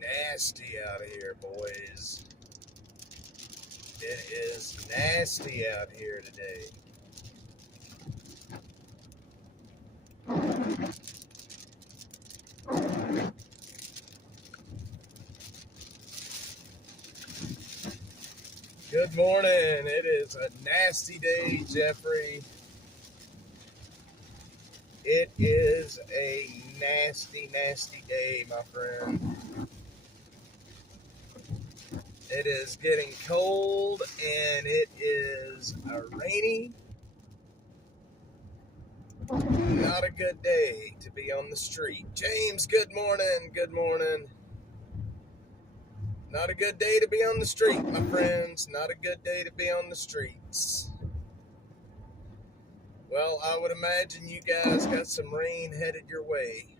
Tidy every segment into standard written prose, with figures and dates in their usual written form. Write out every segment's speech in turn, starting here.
nasty out here, boys. It is nasty out here today. Good morning. It is a nasty day, Jeffrey. It is a nasty, nasty day, my friend. It is getting cold and it is rainy. Not a good day to be on the street. James, good morning. Good morning. Not a good day to be on the street, my friends. Not a good day to be on the streets. Well, I would imagine you guys got some rain headed your way.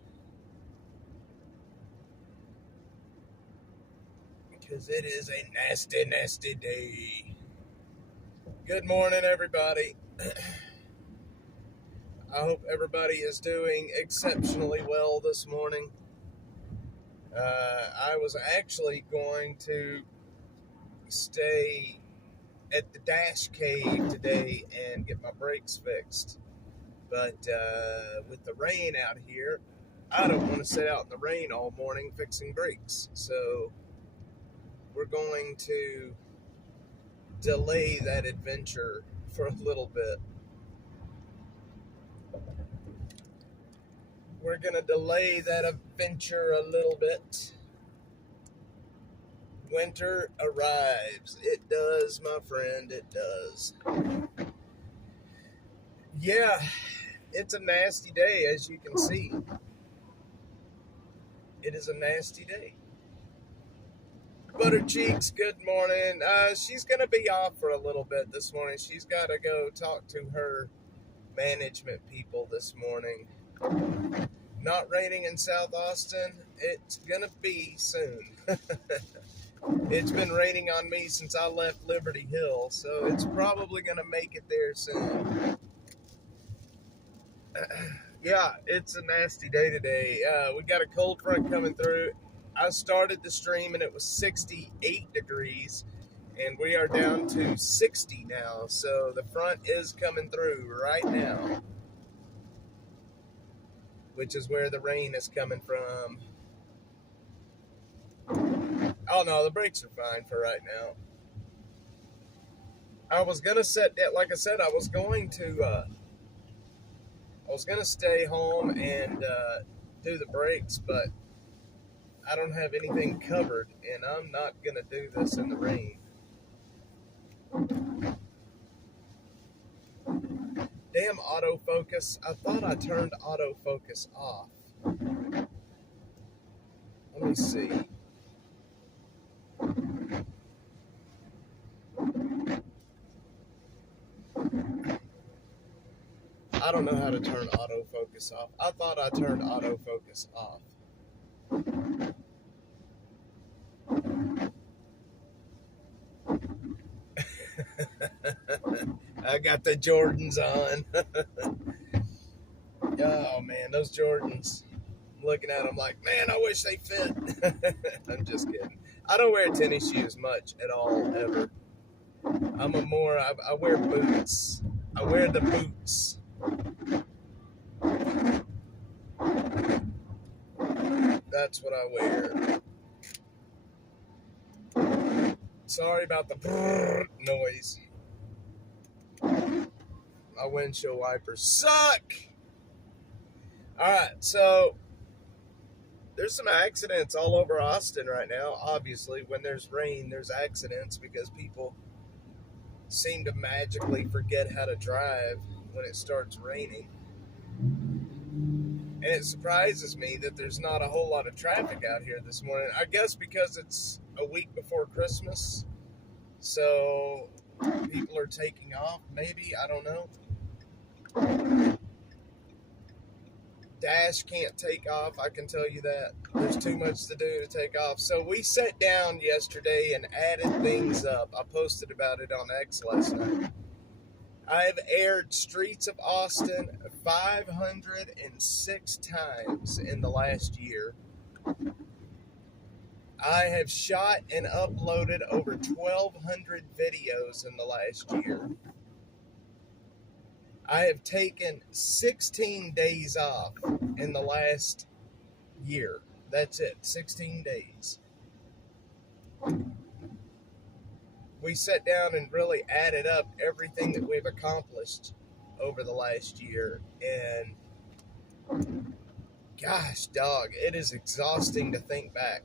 Because it is a nasty, nasty day. Good morning, everybody. I hope everybody is doing exceptionally well this morning. I was actually going to stay at the Dash Cave today and get my brakes fixed. But with the rain out here, I don't want to sit out in the rain all morning fixing brakes. So we're going to delay that adventure for a little bit. We're going to delay that adventure a little bit. Winter arrives. It does, my friend. It does. Yeah, it's a nasty day, as you can see. It is a nasty day. Butter Cheeks, good morning. She's going to be off for a little bit this morning. She's got to go talk to her management people this morning. Not raining in South Austin. It's going to be soon. It's been raining on me since I left Liberty Hill, so it's probably going to make it there soon. Yeah, it's a nasty day today. We got a cold front coming through. I started the stream and it was 68 degrees, and we are down to 60 now. So the front is coming through right now, which is where the rain is coming from. Oh no, the brakes are fine for right now. I was gonna set that, like I said, I was going to stay home and do the brakes, but I don't have anything covered, and I'm not gonna do this in the rain. Damn autofocus. I thought I turned autofocus off. Let me see. I don't know how to turn autofocus off. I thought I turned autofocus off. I got the Jordans on. Oh man, those Jordans. I'm looking at them like, man, I wish they fit. I'm just kidding. I don't wear tennis shoes much at all, ever. I wear boots. I wear the boots. That's what I wear. Sorry about the brrr noise. My windshield wipers suck. Alright, so there's some accidents all over Austin right now. Obviously, when there's rain, there's accidents because people seem to magically forget how to drive when it starts raining. And it surprises me that there's not a whole lot of traffic out here this morning. I guess because it's a week before Christmas, so people are taking off, maybe, I don't know. Dash can't take off, I can tell you that. There's too much to do to take off. So we sat down yesterday and added things up. I posted about it on X last night. I have aired Streets of Austin 506 times in the last year. I have shot and uploaded over 1,200 videos in the last year. I have taken 16 days off in the last year. That's it, 16 days. We sat down and really added up everything that we've accomplished over the last year, and gosh, dog, it is exhausting to think back.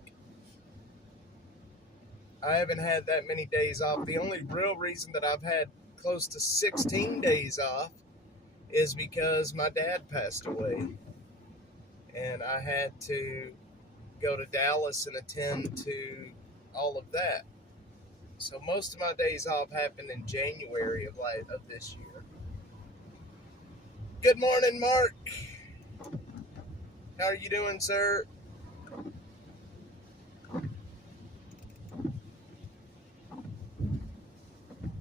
I haven't had that many days off. The only real reason that I've had close to 16 days off is because my dad passed away, and I had to go to Dallas and attend to all of that. So most of my days off happened in January of this year. Good morning, Mark. How are you doing, sir?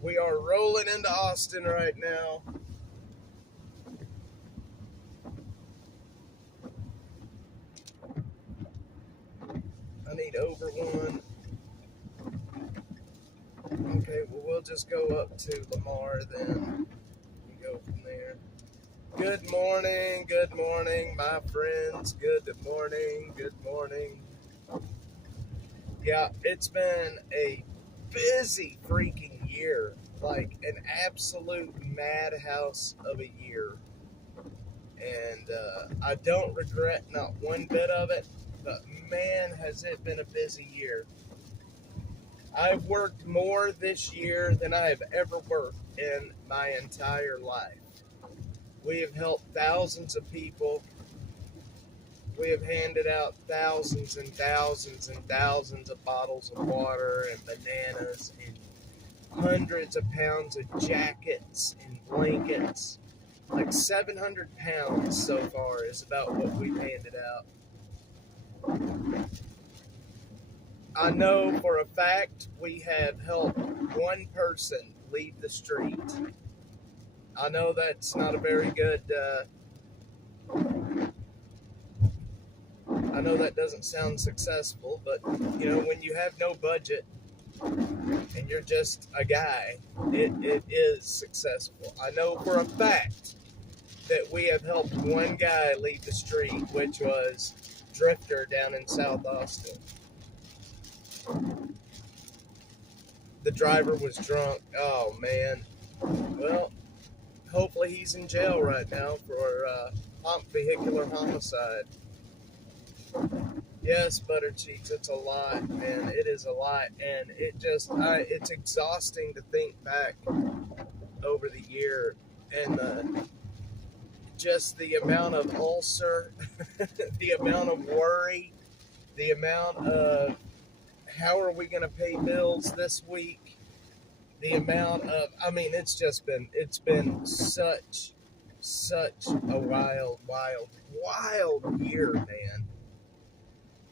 We are rolling into Austin right now. I need over one. Okay, well, we'll just go up to Lamar then. We go from there. Good morning, my friends. Good morning. Yeah, it's been a busy freaking year. Like an absolute madhouse of a year. And I don't regret not one bit of it, but man, has it been a busy year. I've worked more this year than I have ever worked in my entire life. We have helped thousands of people. We have handed out thousands and thousands and thousands of bottles of water and bananas and hundreds of pounds of jackets and blankets. Like 700 pounds so far is about what we've handed out. I know for a fact we have helped one person leave the street. I know that's not a very good, I know that doesn't sound successful, but, you know, when you have no budget and you're just a guy, it is successful. I know for a fact that we have helped one guy leave the street, which was Drifter down in South Austin. The driver was drunk. Oh, man. Well, hopefully he's in jail right now for vehicular homicide. Yes, Butter Cheeks, it's a lot, man. It is a lot, and it's exhausting to think back over the year and just the amount of ulcer, the amount of worry, the amount of how are we going to pay bills this week, the amount of, I mean, it's been such a wild year, man.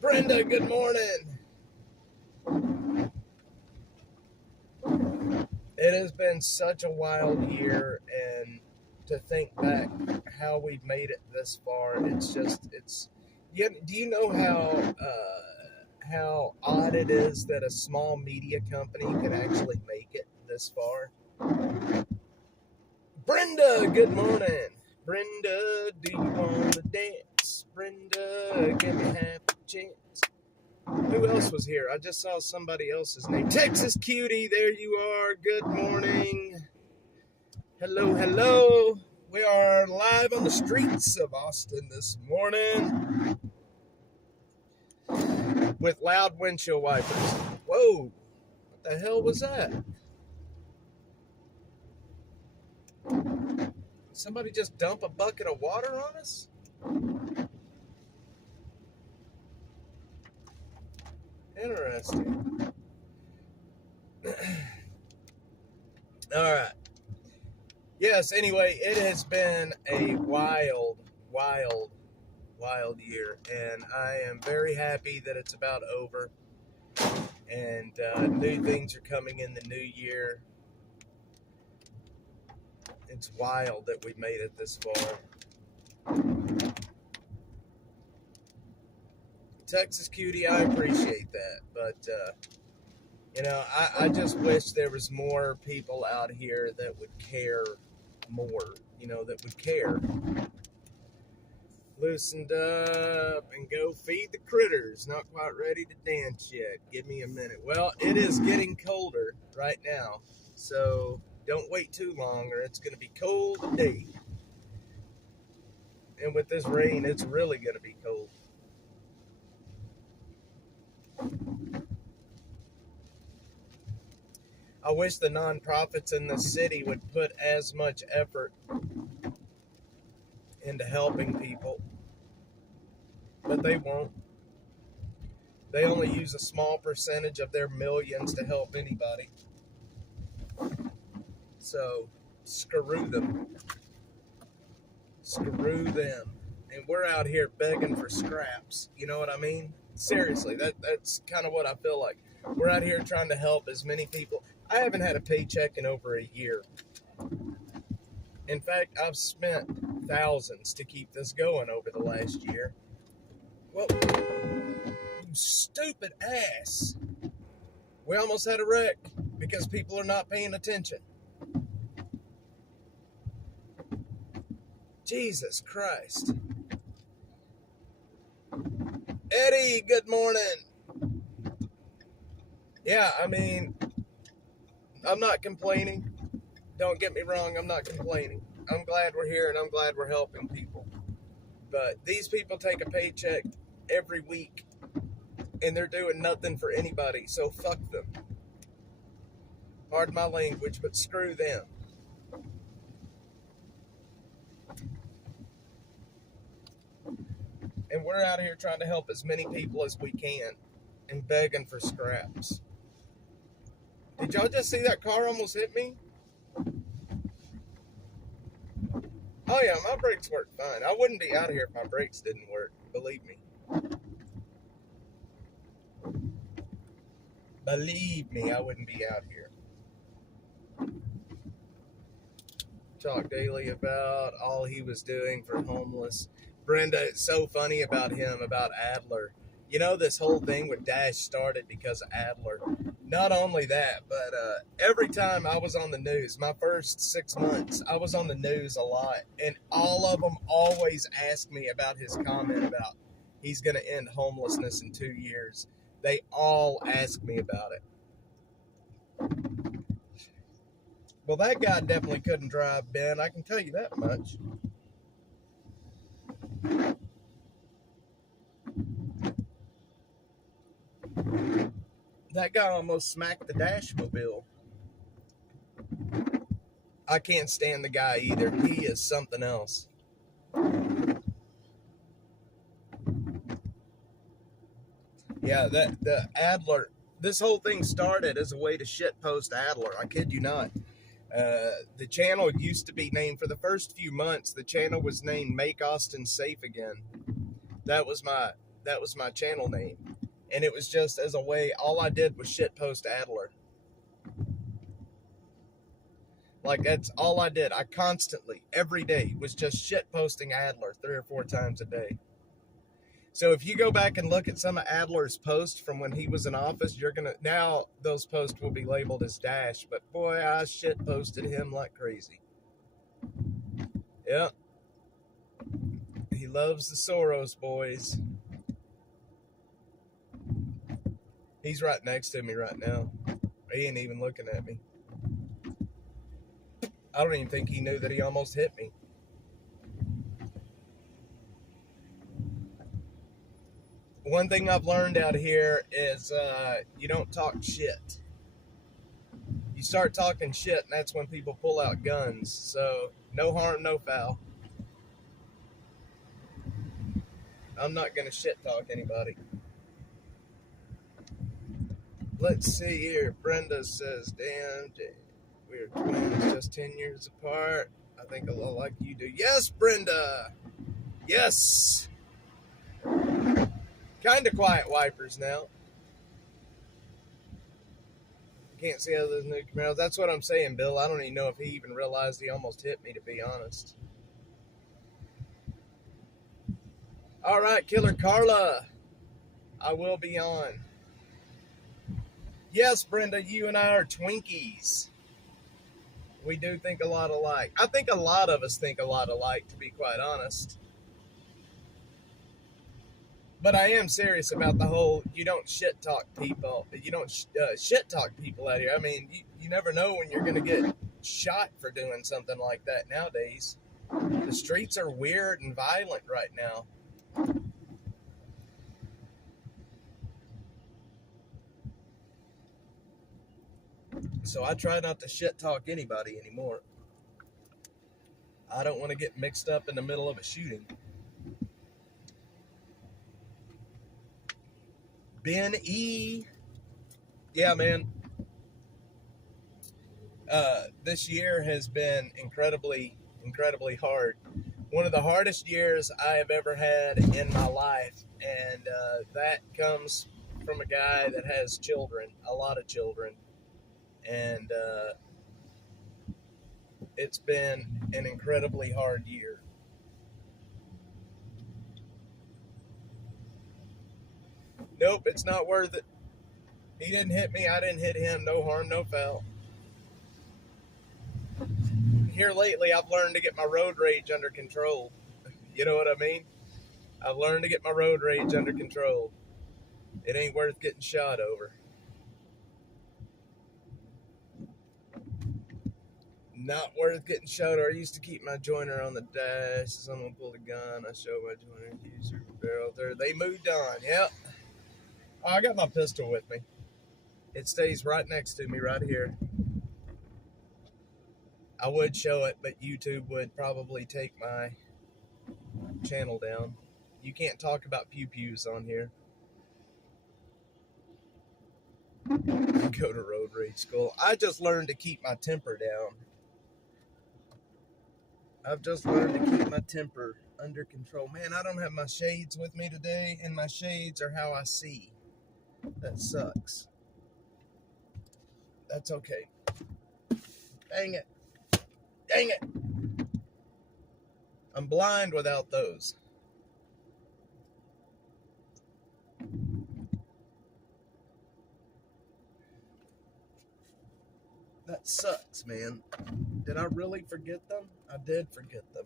Brenda, good morning. It has been such a wild year, and to think back how we've made it this far, yeah, do you know how odd it is that a small media company can actually make it this far? Brenda, good morning. Brenda, do you want to dance? Brenda, give me half a chance. Who else was here? I just saw somebody else's name. Texas Cutie, there you are. Good morning. Hello. We are live on the streets of Austin this morning with loud windshield wipers. Whoa, what the hell was that? Somebody just dump a bucket of water on us? Interesting. All right. Yes, anyway, it has been a wild year, and I am very happy that it's about over, and new things are coming in the new year. It's wild that we made it this far. Texas Cutie, I appreciate that. But, I just wish there was more people out here that would care more, that would care. Loosened up and go feed the critters. Not quite ready to dance yet. Give me a minute. Well, it is getting colder right now, so don't wait too long or it's going to be cold today. And with this rain, it's really going to be cold. I wish the nonprofits in the city would put as much effort into helping people, but they won't. They only use a small percentage of their millions to help anybody. So, screw them. Screw them. And we're out here begging for scraps. You know what I mean? Seriously, that's kind of what I feel like. We're out here trying to help as many people. I haven't had a paycheck in over a year. In fact, I've spent thousands to keep this going over the last year. Well, you stupid ass. We almost had a wreck because people are not paying attention. Jesus Christ. Eddie, good morning. Yeah, I mean, I'm not complaining. Don't get me wrong, I'm not complaining. I'm glad we're here and I'm glad we're helping people. But these people take a paycheck every week and they're doing nothing for anybody, so fuck them. Pardon my language, but screw them. And we're out here trying to help as many people as we can and begging for scraps. Did y'all just see that car almost hit me? Oh yeah, my brakes work fine. I wouldn't be out here if my brakes didn't work, believe me. Believe me, I wouldn't be out here. Talk daily about all he was doing for homeless. Brenda, it's so funny about him, about Adler. You know, this whole thing with Dash started because of Adler. Not only that, but every time I was on the news, my first 6 months, I was on the news a lot. And all of them always asked me about his comment about he's going to end homelessness in 2 years. They all asked me about it. Well, that guy definitely couldn't drive, Ben. I can tell you that much. That guy almost smacked the Dashmobile. I can't stand the guy either. He is something else. Yeah, the Adler, this whole thing started as a way to shitpost Adler. I kid you not. The channel used to be named, for the first few months, the channel was named Make Austin Safe Again. That was my channel name. And it was just as a way, all I did was shitpost Adler. Like, that's all I did. I constantly, every day, was just shitposting Adler 3 or 4 times a day. So if you go back and look at some of Adler's posts from when he was in office, you're going to, now those posts will be labeled as Dash, but boy, I shitposted him like crazy. Yep. He loves the Soros boys. He's right next to me right now. He ain't even looking at me. I don't even think he knew that he almost hit me. One thing I've learned out here is you don't talk shit. You start talking shit, and that's when people pull out guns. So, no harm, no foul. I'm not going to shit talk anybody. Let's see here. Brenda says, damn, we're twins, just 10 years apart. I think a lot like you do. Yes, Brenda. Yes. Kind of quiet wipers now. Can't see other than new Camaros. That's what I'm saying, Bill. I don't even know if he even realized he almost hit me, to be honest. All right, Killer Carla. I will be on. Yes, Brenda, you and I are Twinkies. We do think a lot alike. I think a lot of us think a lot alike, to be quite honest. But I am serious about the whole you don't shit talk people. You don't shit talk people out here. I mean, you never know when you're going to get shot for doing something like that nowadays. The streets are weird and violent right now. So I try not to shit talk anybody anymore. I don't want to get mixed up in the middle of a shooting. Ben E. Yeah, man. This year has been incredibly hard. One of the hardest years I have ever had in my life. And that comes from a guy that has children, a lot of children. And it's been an incredibly hard year. Nope, it's not worth it. He didn't hit me, I didn't hit him. No harm, no foul. Here lately, I've learned to get my road rage under control. You know what I mean? I've learned to get my road rage under control. It ain't worth getting shot over. Not worth getting shot over. I used to keep my joiner on the dash. Someone pulled a gun. I showed my joiner. User barrel there. They moved on. Yep. Oh, I got my pistol with me. It stays right next to me right here. I would show it, but YouTube would probably take my channel down. You can't talk about pew-pews on here. Go to road rage school. I just learned to keep my temper down. I've just learned to keep my temper under control. Man, I don't have my shades with me today, and my shades are how I see. That sucks. That's okay. Dang it. Dang it. I'm blind without those. That sucks, man. Did I really forget them? I did forget them.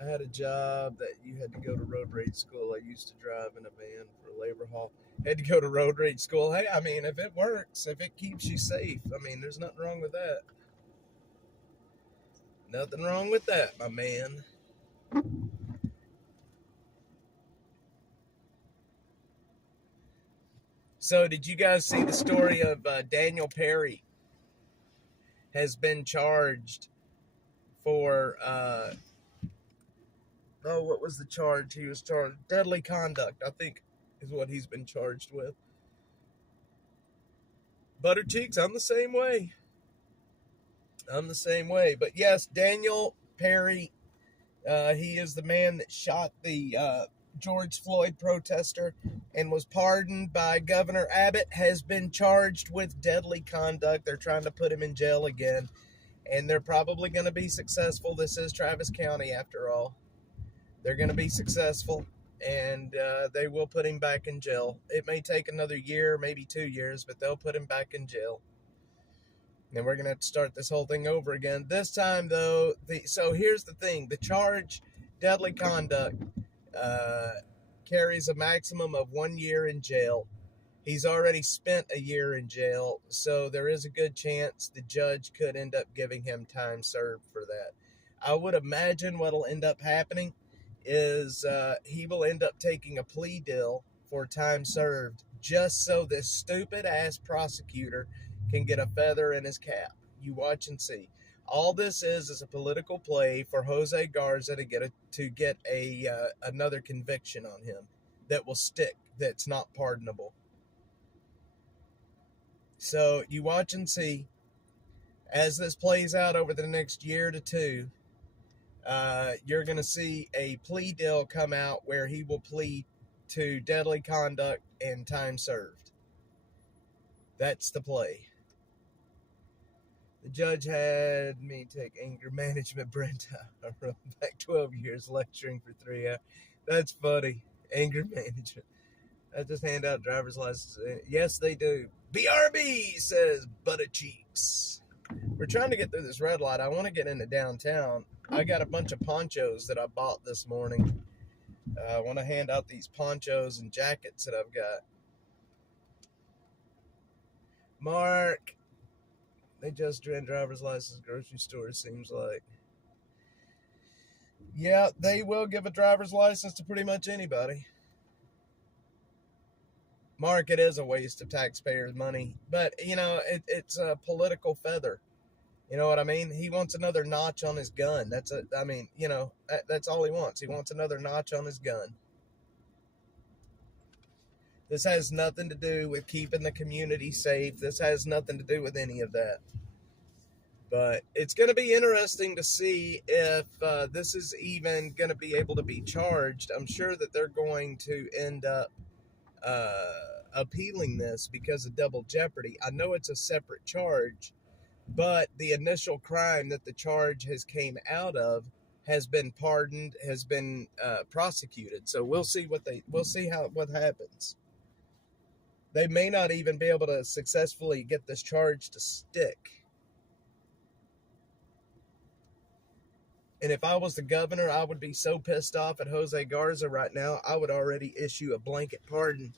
I had a job that you had to go to road rage school. I used to drive in a van for labor hall. Had to go to road rage school. Hey, I mean, if it works, if it keeps you safe, I mean, there's nothing wrong with that. Nothing wrong with that, my man. So, did you guys see the story of Daniel Perry has been charged for, what was the charge? He was charged deadly conduct, I think, is what he's been charged with. Butter cheeks, I'm the same way. I'm the same way. But yes, Daniel Perry, he is the man that shot the George Floyd protester and was pardoned by Governor Abbott, has been charged with deadly conduct. They're trying to put him in jail again, and they're probably going to be successful. This is Travis County, after all. They're going to be successful, and they will put him back in jail. It may take another year, maybe 2 years, but they'll put him back in jail. And we're going to have to start this whole thing over again. This time, though, so here's the thing. The charge, deadly conduct, carries a maximum of 1 year in jail. He's already spent a year in jail, so there is a good chance the judge could end up giving him time served for that. I would imagine what'll end up happening is he will end up taking a plea deal for time served just so this stupid-ass prosecutor can get a feather in his cap. You watch and see. All this is a political play for Jose Garza to get another conviction on him that will stick, that's not pardonable. So you watch and see. As this plays out over the next year to two, you're going to see a plea deal come out where he will plead to deadly conduct and time served. That's the play. The judge had me take anger management, Brenda. I rode back 12 years lecturing for 3 hours. That's funny. Anger management. I just hand out driver's licenses. Yes, they do. BRB, says Butter Cheeks. We're trying to get through this red light. I want to get into downtown. I got a bunch of ponchos that I bought this morning. I want to hand out these ponchos and jackets that I've got. Mark, they just ran driver's license grocery store, seems like. Yeah, they will give a driver's license to pretty much anybody. Mark, it is a waste of taxpayers' money, but, you know, it's a political feather. You know what I mean? He wants another notch on his gun. That's all he wants. He wants another notch on his gun. This has nothing to do with keeping the community safe. This has nothing to do with any of that. But it's going to be interesting to see if this is even going to be able to be charged. I'm sure that they're going to end up appealing this because of double jeopardy. I know it's a separate charge, but the initial crime that the charge has came out of has been pardoned, has been prosecuted. So we'll see what happens. They may not even be able to successfully get this charge to stick. And if I was the governor, I would be so pissed off at Jose Garza right now, I would already issue a blanket pardon.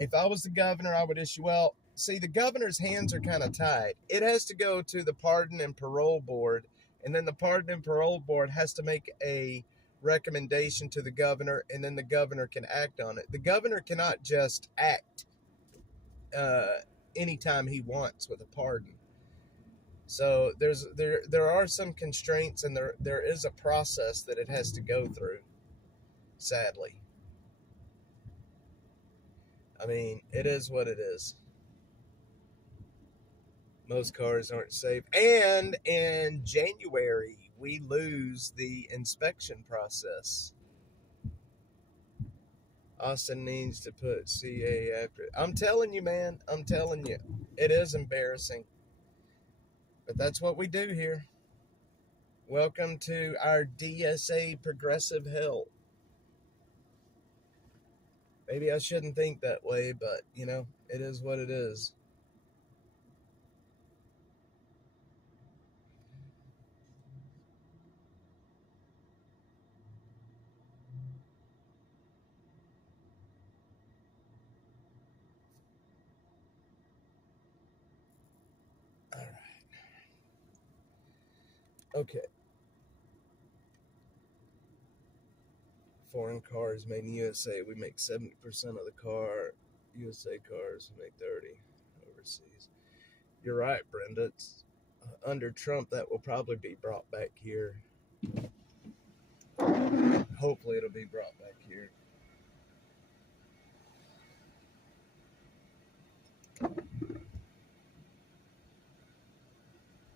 If I was the governor, I would issue, the governor's hands are kind of tied. It has to go to the Pardon and Parole Board, and then the Pardon and Parole Board has to make a recommendation to the governor, and then the governor can act on it. The governor cannot just act anytime he wants with a pardon. So there are some constraints, and there is a process that it has to go through, sadly. I mean, it is what it is. Most cars aren't safe. And in January, we lose the inspection process. Austin needs to put CA after it. I'm telling you, man. I'm telling you. It is embarrassing. But that's what we do here. Welcome to our DSA progressive hell. Maybe I shouldn't think that way, but, you know, it is what it is. All right. Okay. Foreign cars made in the USA. We make 70% of the car. USA cars make 30 overseas. You're right, Brenda. It's under Trump that will probably be brought back here. Hopefully it'll be brought back here.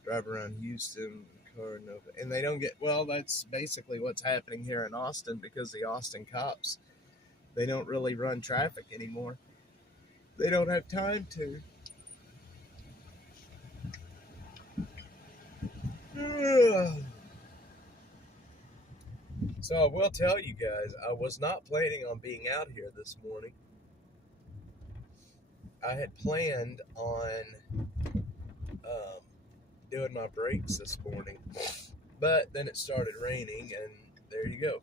Drive around Houston, car Nova, and they don't get, that's basically what's happening here in Austin, because the Austin cops, they don't really run traffic anymore. They don't have time to. So I will tell you guys, I was not planning on being out here this morning. I had planned on doing my brakes this morning, but then it started raining, and there you go.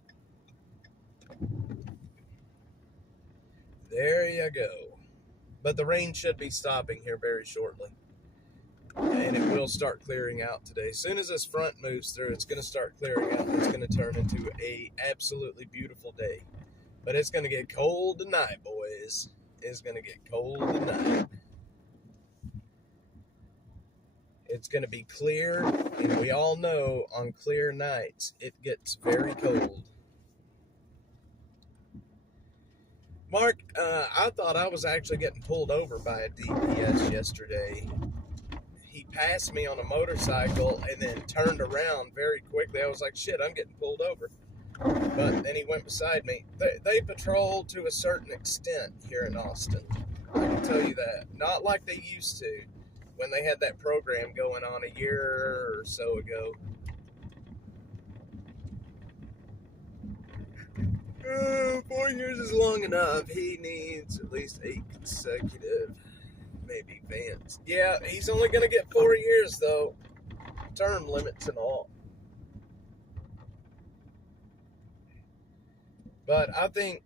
There you go. But the rain should be stopping here very shortly, and it will start clearing out today. As soon as this front moves through, it's going to start clearing out, and it's going to turn into a absolutely beautiful day. But it's going to get cold tonight, boys. It's going to get cold tonight. It's going to be clear, and we all know on clear nights, it gets very cold. Mark, I thought I was actually getting pulled over by a DPS yesterday. He passed me on a motorcycle and then turned around very quickly. I was like, shit, I'm getting pulled over. But then he went beside me. They patrol to a certain extent here in Austin. I can tell you that. Not like they used to when they had that program going on a year or so ago. 4 years is long enough. He needs at least 8 consecutive, maybe Vance. Yeah, he's only going to get 4 years, though. Term limits and all. But I think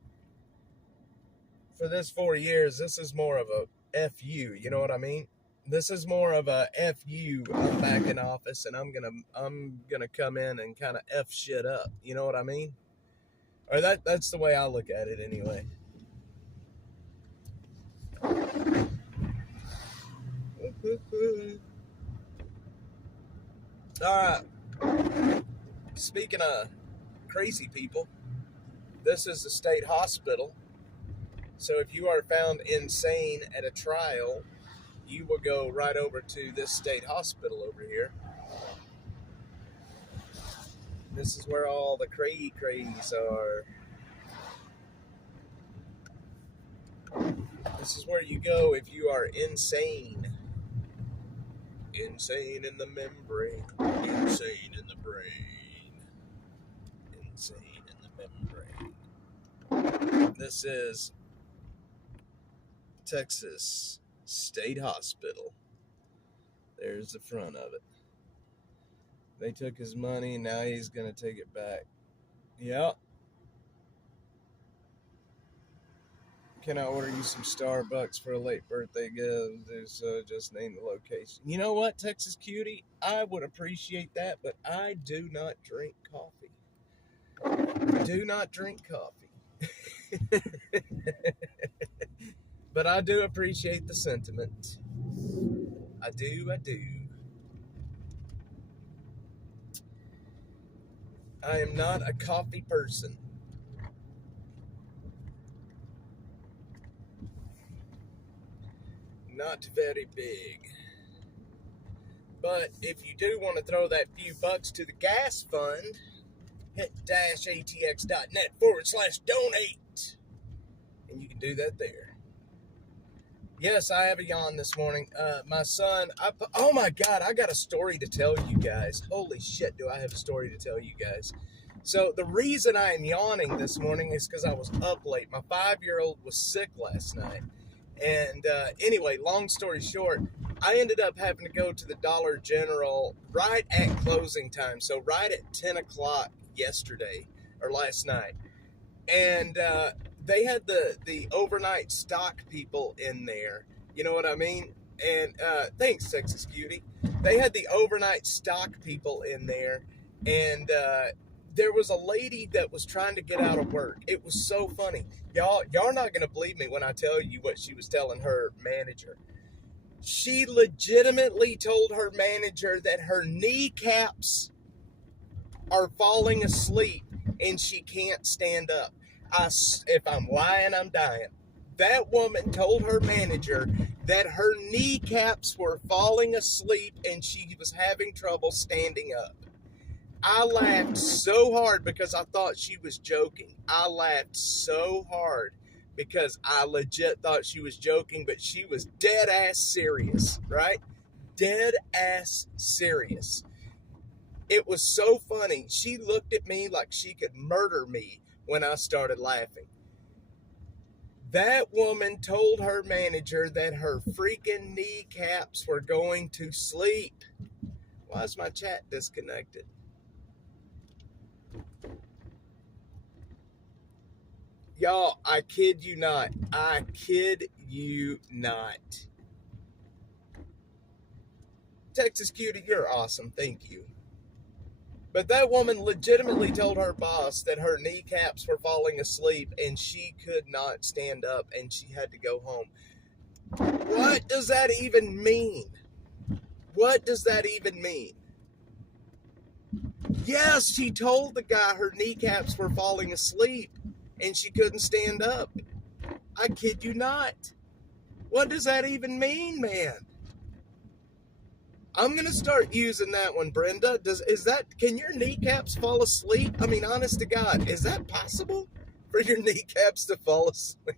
for this 4 years, this is more of a FU. You know what I mean? This is more of a FU. I'm back in office, and I'm gonna come in and kind of F shit up. You know what I mean? Or that's the way I look at it anyway. All right. Speaking of crazy people, this is the state hospital. So if you are found insane at a trial, you will go right over to this state hospital over here. This is where all the crazies are. This is where you go if you are insane. Insane in the membrane. Insane in the brain. Insane in the membrane. This is Texas State Hospital. There's the front of it. They took his money, now he's going to take it back. Yep. Can I order you some Starbucks for a late birthday gift? Just name the location. You know what, Texas Cutie? I would appreciate that, but I do not drink coffee. Do not drink coffee. But I do appreciate the sentiment. I do. I am not a coffee person. Not very big. But if you do want to throw that few bucks to the gas fund, hit -atx.net/donate. And you can do that there. Yes, I have a yawn this morning. My son, oh my God, I got a story to tell you guys. Holy shit, do I have a story to tell you guys. So the reason I am yawning this morning is because I was up late. My 5-year-old was sick last night. And anyway, long story short, I ended up having to go to the Dollar General right at closing time. So right at 10 o'clock yesterday or last night. And they had the overnight stock people in there. You know what I mean? And thanks, Texas Cutie. They had the overnight stock people in there. And there was a lady that was trying to get out of work. It was so funny. Y'all not going to believe me when I tell you what she was telling her manager. She legitimately told her manager that her kneecaps are falling asleep and she can't stand up. If I'm lying, I'm dying. That woman told her manager that her kneecaps were falling asleep and she was having trouble standing up. I laughed so hard because I thought she was joking. I laughed so hard because I legit thought she was joking, but she was dead ass serious, right? Dead ass serious. It was so funny. She looked at me like she could murder me when I started laughing. That woman told her manager that her freaking kneecaps were going to sleep. Why is my chat disconnected? Y'all, I kid you not. I kid you not. Texas Cutie, you're awesome. Thank you. But that woman legitimately told her boss that her kneecaps were falling asleep and she could not stand up and she had to go home. What does that even mean? What does that even mean? Yes, she told the guy her kneecaps were falling asleep and she couldn't stand up. I kid you not. What does that even mean, man? I'm going to start using that one, Brenda. Can your kneecaps fall asleep? I mean, honest to God, is that possible? For your kneecaps to fall asleep?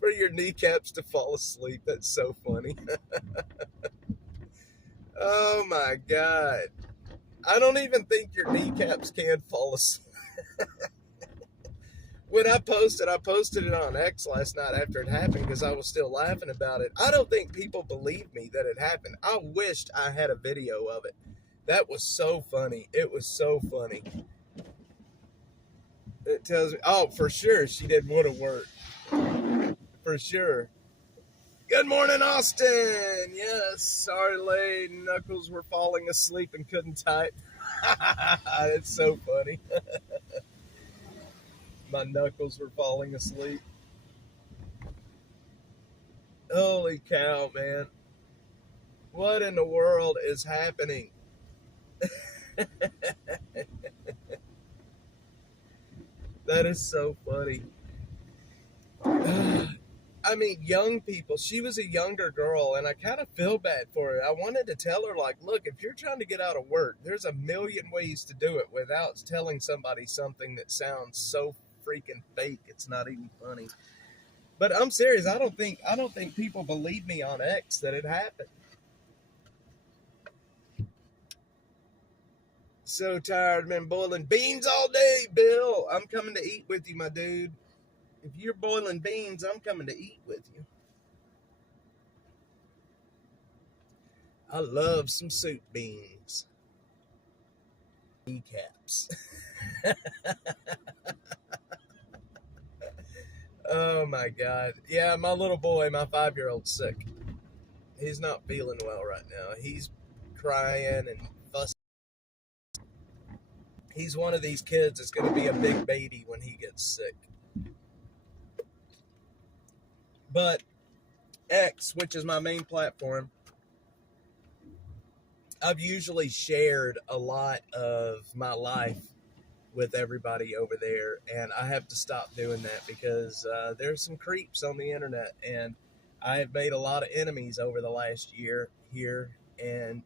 For your kneecaps to fall asleep. That's so funny. Oh my God. I don't even think your kneecaps can fall asleep. When I posted it on X last night after it happened because I was still laughing about it. I don't think people believe me that it happened. I wished I had a video of it. That was so funny. It was so funny. It tells me, oh, for sure she didn't want to work. For sure. Good morning, Austin. Yes, sorry, late. Knuckles were falling asleep and couldn't type. It's so funny. My knuckles were falling asleep. Holy cow, man. What in the world is happening? That is so funny. I mean, young people. She was a younger girl, and I kind of feel bad for her. I wanted to tell her, like, look, if you're trying to get out of work, there's a million ways to do it without telling somebody something that sounds so freaking fake. It's not even funny. But I'm serious. I don't think people believe me on X that it happened. So tired, been boiling beans all day, Bill. I'm coming to eat with you, my dude. If you're boiling beans, I'm coming to eat with you. I love some soup beans. Kneecaps. Oh my God. Yeah, my little boy, my 5-year-old's sick. He's not feeling well right now. He's crying and fussing. He's one of these kids that's going to be a big baby when he gets sick. But X, which is my main platform, I've usually shared a lot of my life with everybody over there, and I have to stop doing that because there's some creeps on the internet, and I have made a lot of enemies over the last year here, and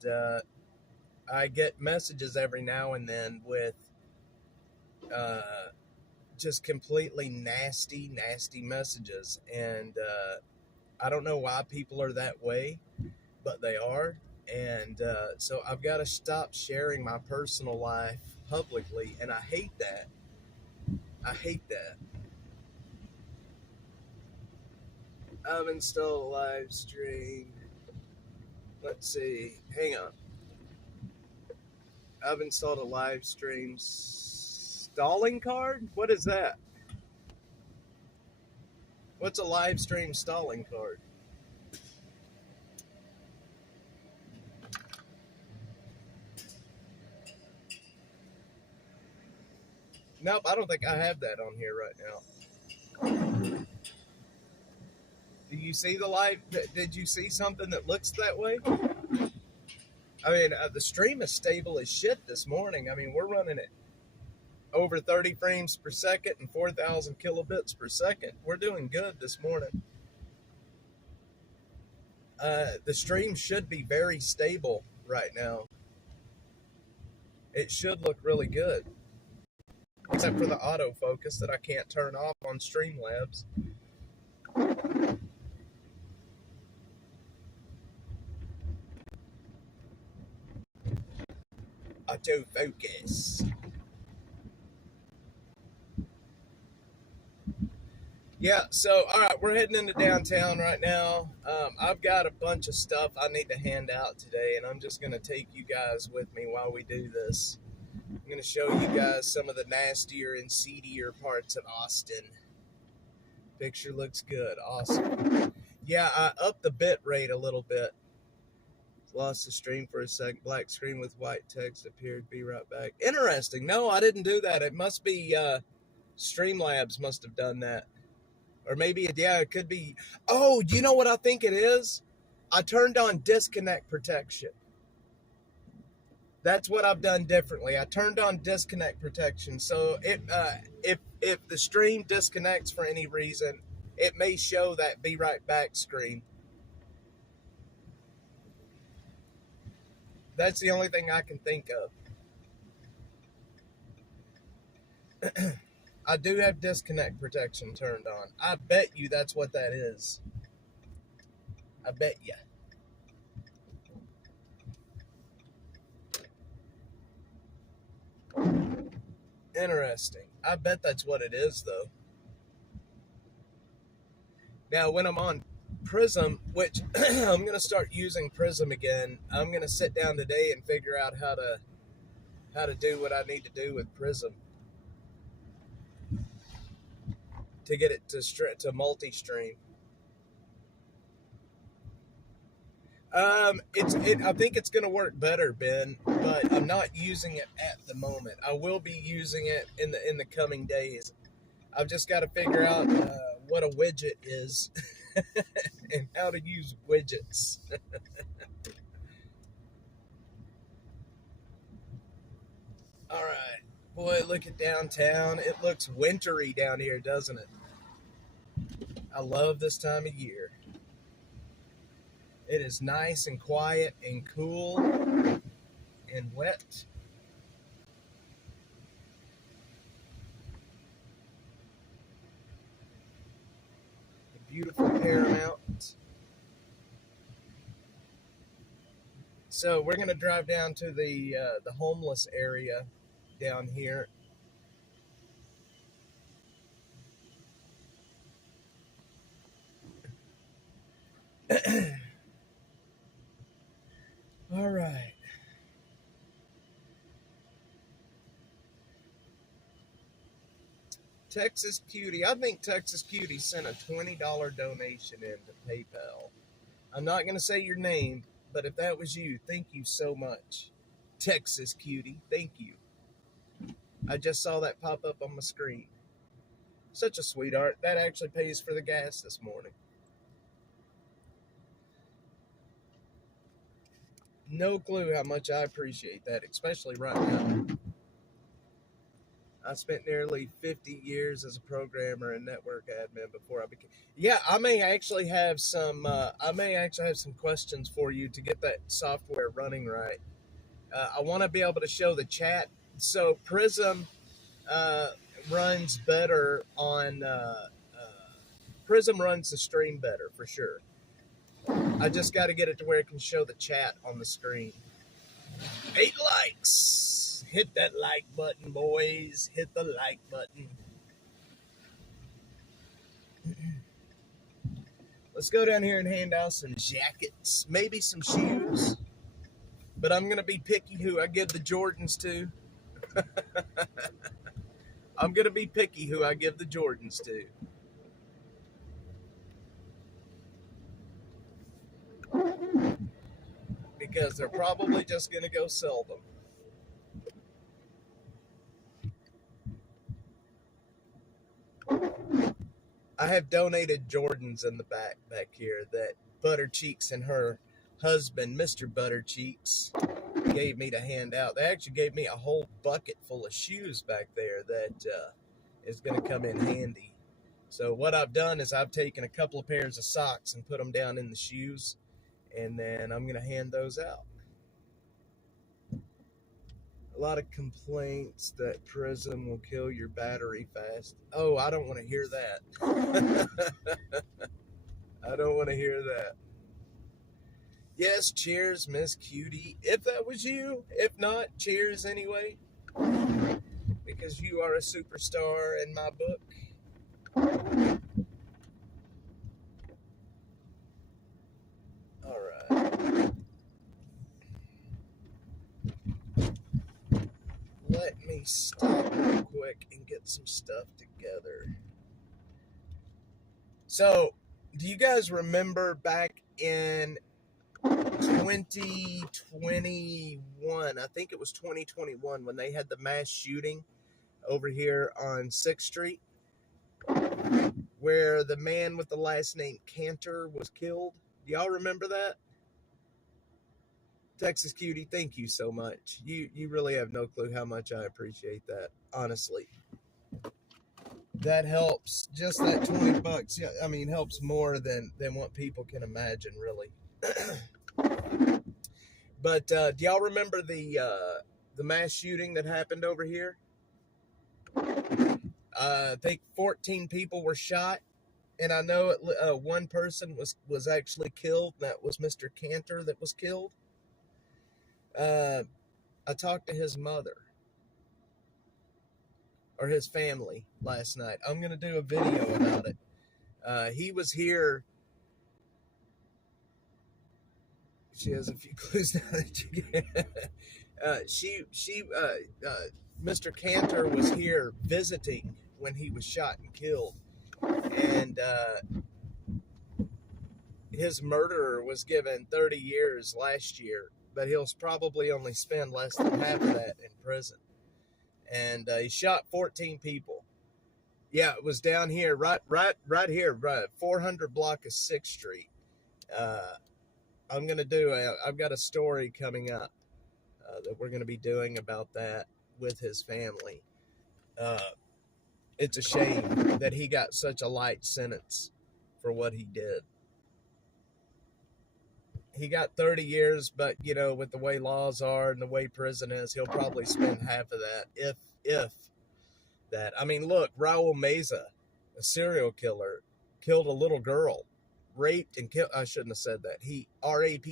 I get messages every now and then with just completely nasty messages, and I don't know why people are that way, but they are. And so I've got to stop sharing my personal life publicly, and I hate that. I've installed a live stream. Let's see. Hang on. I've installed a live stream stalling card? What is that? What's a live stream stalling card? Nope, I don't think I have that on here right now. Do you see the live? Did you see something that looks that way? I mean, the stream is stable as shit this morning. I mean, we're running it over 30 frames per second and 4,000 kilobits per second. We're doing good this morning. The stream should be very stable right now. It should look really good. Except for the autofocus that I can't turn off on Streamlabs. Autofocus. Yeah, so, all right, we're heading into downtown right now. I've got a bunch of stuff I need to hand out today, and I'm just going to take you guys with me while we do this. I'm going to show you guys some of the nastier and seedier parts of Austin. Picture looks good. Awesome. Yeah, I upped the bit rate a little bit. Lost the stream for a second. Black screen with white text appeared. Be right back. Interesting. No, I didn't do that. It must be Streamlabs must have done that. Or maybe, yeah, it could be. Oh, you know what I think it is? I turned on disconnect protection. That's what I've done differently. I turned on disconnect protection. So if the stream disconnects for any reason, it may show that be right back screen. That's the only thing I can think of. I do have disconnect protection turned on. I bet you that's what that is. I bet you. Interesting. I bet that's what it is, though. Now, when I'm on Prism, which I'm going to start using Prism again, I'm going to sit down today and figure out how to do what I need to do with Prism to get it to multi-stream. I think it's going to work better, Ben, but I'm not using it at the moment. I will be using it in the coming days. I've just got to figure out what a widget is and how to use widgets. All right. Boy, look at downtown. It looks wintry down here, doesn't it? I love this time of year. It is nice and quiet and cool and wet. The beautiful Paramount. So we're going to drive down to the homeless area down here. All right. Texas Cutie. I think Texas Cutie sent a $20 donation in to PayPal. I'm not going to say your name, but if that was you, thank you so much. Texas Cutie, thank you. I just saw that pop up on my screen. Such a sweetheart. That actually pays for the gas this morning. No clue how much I appreciate that, especially right now. I spent nearly 50 years as a programmer and network admin before I became. Yeah, I may actually have some. Questions for you to get that software running right. I want to be able to show the chat. So Prism runs better on. Prism runs the stream better for sure. I just got to get it to where it can show the chat on the screen. 8 likes. Hit that like button, boys. Hit the like button. Let's go down here and hand out some jackets, maybe some shoes. But I'm going to be picky who I give the Jordans to. I'm going to be picky who I give the Jordans to. Because they're probably just going to go sell them. I have donated Jordans in the back here that Butter Cheeks and her husband, Mr. Butter Cheeks, gave me to hand out. They actually gave me a whole bucket full of shoes back there that is going to come in handy. So what I've done is I've taken a couple of pairs of socks and put them down in the shoes, and then I'm going to hand those out. A lot of complaints that Prism will kill your battery fast. Oh, I don't want to hear that. I don't want to hear that. Yes, cheers, Miss Cutie. If that was you. If not, cheers anyway. Because you are a superstar in my book. All right. Let me stop real quick and get some stuff together. So, do you guys remember back in 2021, I think it was 2021, when they had the mass shooting over here on 6th Street, where the man with the last name Cantor was killed? Do y'all remember that? Texas Cutie, thank you so much. You really have no clue how much I appreciate that, honestly. That helps. Just that $20, yeah, I mean, helps more than what people can imagine, really. But do y'all remember the mass shooting that happened over here? I think 14 people were shot, and I know one person was actually killed. That was Mr. Cantor that was killed. I talked to his mother or his family last night. I'm going to do a video about it. He was here. She has a few clues now that you get. Mr. Cantor was here visiting when he was shot and killed, and his murderer was given 30 years last year, but he'll probably only spend less than half of that in prison. And he shot 14 people. Yeah, it was down here, right here, 400 block of 6th Street. I've got a story coming up that we're going to be doing about that with his family. It's a shame that he got such a light sentence for what he did. He got 30 years, but you know, with the way laws are and the way prison is, he'll probably spend half of that, if that. I mean, look, Raul Meza, a serial killer, killed a little girl, raped and killed. I shouldn't have said that. He raped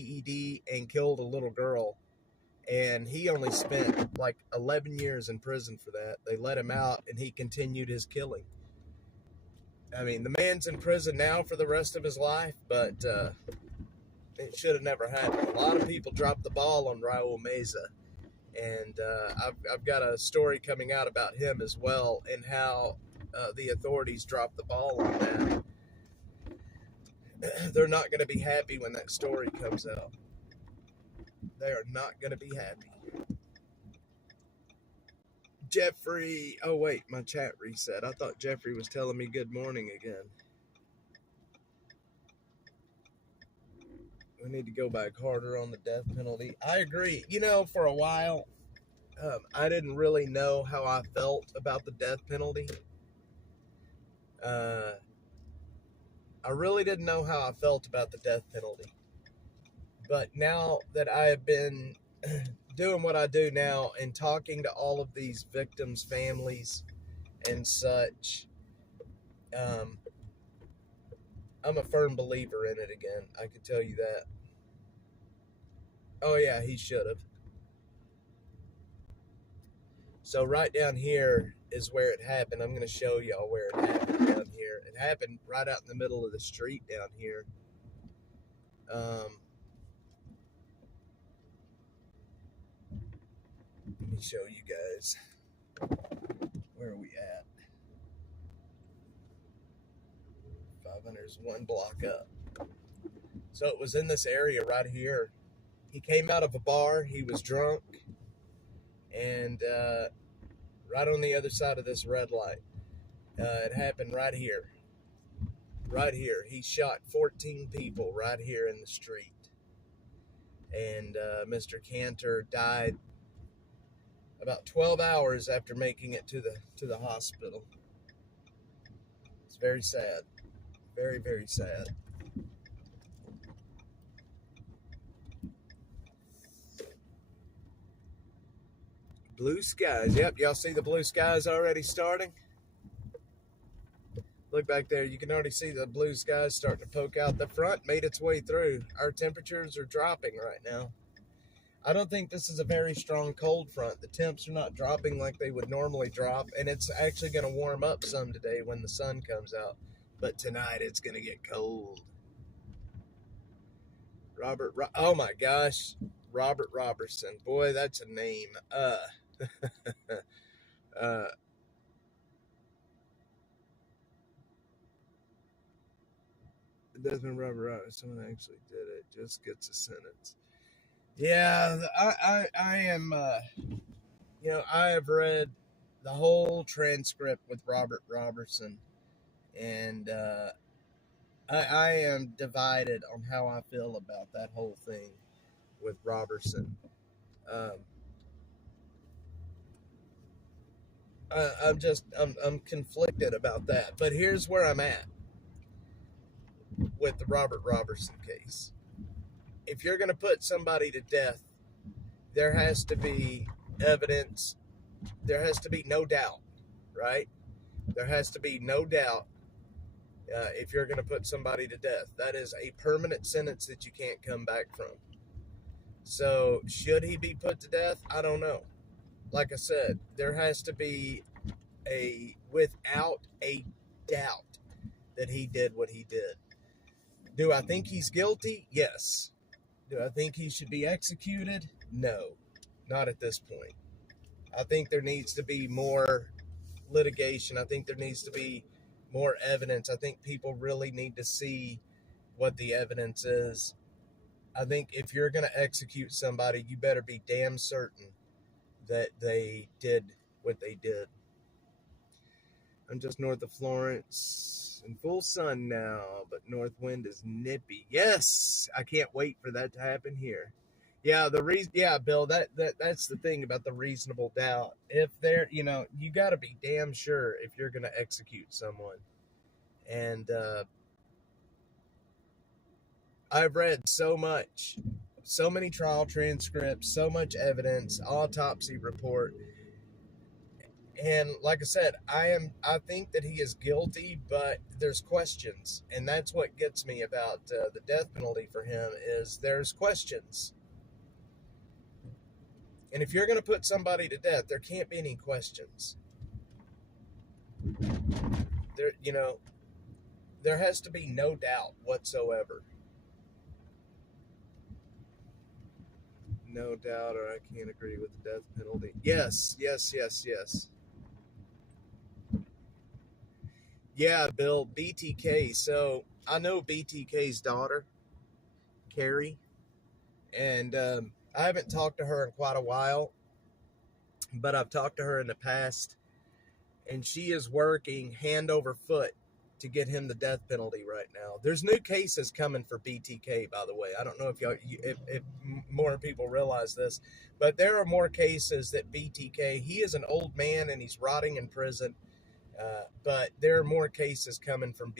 and killed a little girl, and he only spent like 11 years in prison for that. They let him out, and he continued his killing. I mean, the man's in prison now for the rest of his life, but it should have never happened. A lot of people dropped the ball on Raul Meza, and I've got a story coming out about him as well, and how the authorities dropped the ball on that. They're not going to be happy when that story comes out. They are not going to be happy. Jeffrey, oh wait, my chat reset. I thought Jeffrey was telling me good morning again. We need to go back harder on the death penalty. I agree. You know, for a while, I didn't really know how I felt about the death penalty. I really didn't know how I felt about the death penalty. But now that I have been doing what I do now and talking to all of these victims' families and such, I'm a firm believer in it again. I can tell you that. Oh yeah, he should have. So right down here is where it happened. I'm going to show y'all where it happened down here. It happened right out in the middle of the street down here. Let me show you guys. Where are we at? 500 is one block up. So it was in this area right here. He came out of a bar. He was drunk. And right on the other side of this red light. It happened right here. Right here. He shot 14 people right here in the street. And Mr. Cantor died about 12 hours after making it to the hospital. It's very sad. Very, very sad. Blue skies. Yep, y'all see the blue skies already starting? Look back there. You can already see the blue skies starting to poke out. The front made its way through. Our temperatures are dropping right now. I don't think this is a very strong cold front. The temps are not dropping like they would normally drop, and it's actually going to warm up some today when the sun comes out. But tonight it's going to get cold. Oh my gosh. Robert Robertson. Boy, that's a name. Desmond Robert, someone actually did it, just gets a sentence. Yeah, I am, I have read the whole transcript with Robert Robertson, and I am divided on how I feel about that whole thing with Robertson. I'm conflicted about that, but here's where I'm at with the Robert Robertson case. If you're going to put somebody to death, there has to be evidence. There has to be no doubt, right? There has to be no doubt if you're going to put somebody to death. That is a permanent sentence that you can't come back from. So should he be put to death? I don't know. Like I said, there has to be without a doubt that he did what he did. Do I think he's guilty? Yes. Do I think he should be executed? No, not at this point. I think there needs to be more litigation. I think there needs to be more evidence. I think people really need to see what the evidence is. I think if you're going to execute somebody, you better be damn certain that they did what they did. I'm just north of Florence in full sun now, but north wind is nippy. Yes, I can't wait for that to happen here. Yeah, Bill, that's the thing about the reasonable doubt. If they're, you got to be damn sure if you're going to execute someone. And I've read so much, so many trial transcripts, so much evidence, autopsy report. And like I said, I think that he is guilty, but there's questions. And that's what gets me about the death penalty for him is there's questions. And if you're going to put somebody to death, there can't be any questions. There has to be no doubt whatsoever. No doubt, or I can't agree with the death penalty. Yes. Yeah, Bill, BTK. So I know BTK's daughter, Carrie, and I haven't talked to her in quite a while, but I've talked to her in the past, and she is working hand over foot to get him the death penalty right now. There's new cases coming for BTK, by the way. I don't know if more people realize this, but there are more cases that BTK, he is an old man and he's rotting in prison, but there are more cases coming from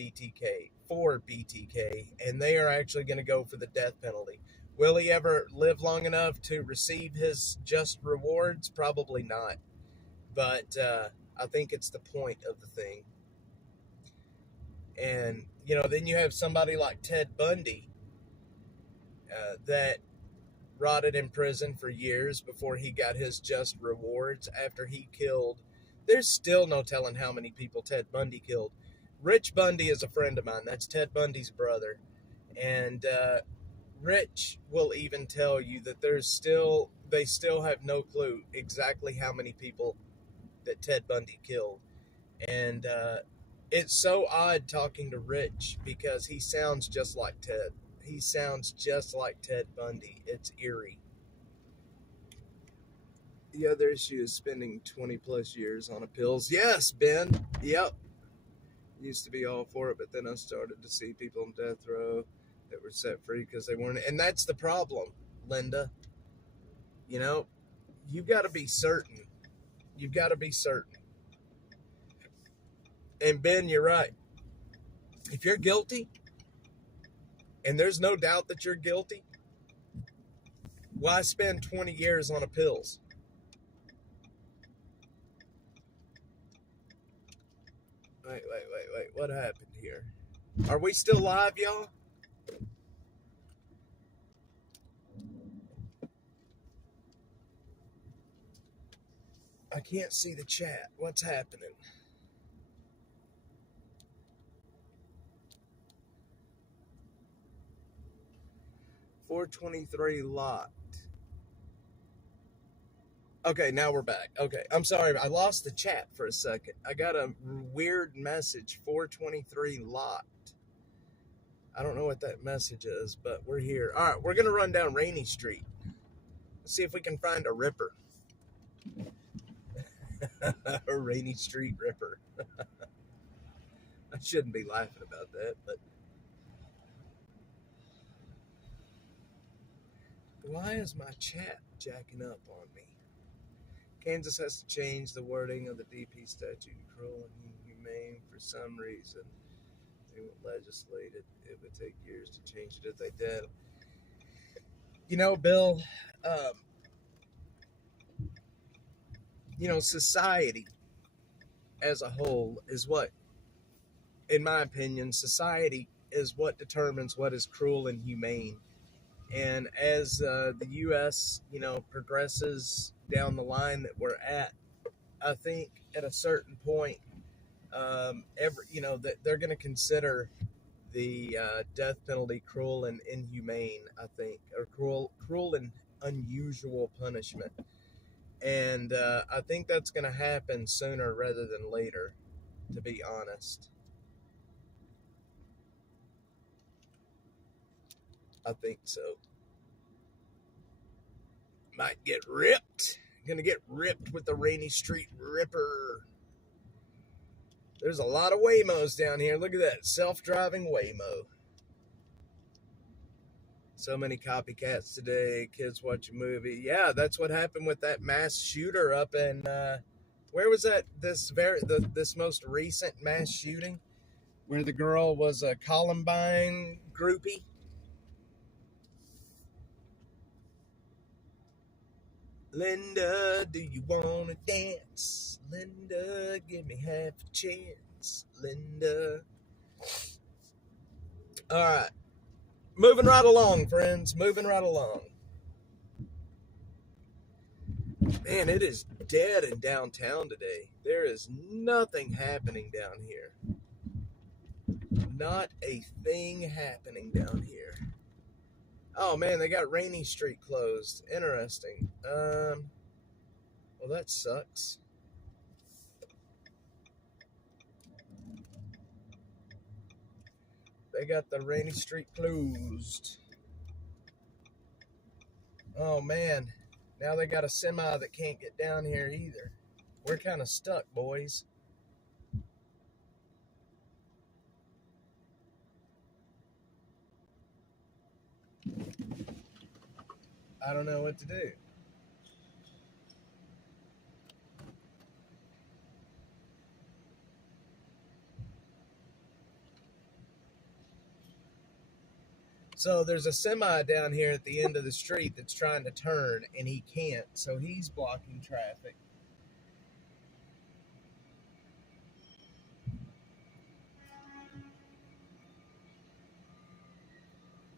for BTK, and they are actually going to go for the death penalty. Will he ever live long enough to receive his just rewards? Probably not, but I think it's the point of the thing. And, then you have somebody like Ted Bundy that rotted in prison for years before he got his just rewards after he killed. There's still no telling how many people Ted Bundy killed. Rich Bundy is a friend of mine. That's Ted Bundy's brother. And Rich will even tell you that they still have no clue exactly how many people that Ted Bundy killed. And it's so odd talking to Rich because he sounds just like Ted. He sounds just like Ted Bundy. It's eerie. The other issue is spending 20 plus years on appeals. Yes, Ben. Yep. Used to be all for it, but then I started to see people on death row that were set free because they weren't. And that's the problem, Linda. You've got to be certain. You've got to be certain. And Ben, you're right. If you're guilty, and there's no doubt that you're guilty, why spend 20 years on appeals? Wait. What happened here? Are we still live, y'all? I can't see the chat. What's happening? .423 locked. Okay, now we're back. Okay, I'm sorry. I lost the chat for a second. I got a weird message. .423 locked. I don't know what that message is, but we're here. All right, we're going to run down Rainy Street. Let's see if we can find a Ripper. A Rainy Street Ripper. I shouldn't be laughing about that, but why is my chat jacking up on me? Kansas has to change the wording of the DP statute. Cruel and inhumane for some reason. They won't legislate it. It would take years to change it if they did. Bill, society as a whole is what, in my opinion, society is what determines what is cruel and humane. And as the U.S., progresses down the line that we're at, I think at a certain point, that they're going to consider the death penalty cruel and inhumane, I think, or cruel and unusual punishment. And I think that's going to happen sooner rather than later, to be honest. I think so. Might get ripped. Gonna get ripped with the Rainy Street Ripper. There's a lot of Waymos down here. Look at that. Self-driving Waymo. So many copycats today. Kids watch a movie. Yeah, that's what happened with that mass shooter up in where was that? This most recent mass shooting where the girl was a Columbine groupie. Linda, do you wanna dance? Linda, give me half a chance. Linda. All right. Moving right along, friends. Moving right along. Man, it is dead in downtown today. There is nothing happening down here. Not a thing happening down here. Oh man, they got Rainy Street closed. Interesting. Well, that sucks. They got the Rainy Street closed. Oh man, now they got a semi that can't get down here either. We're kind of stuck, boys. I don't know what to do. So there's a semi down here at the end of the street that's trying to turn, and he can't, so he's blocking traffic.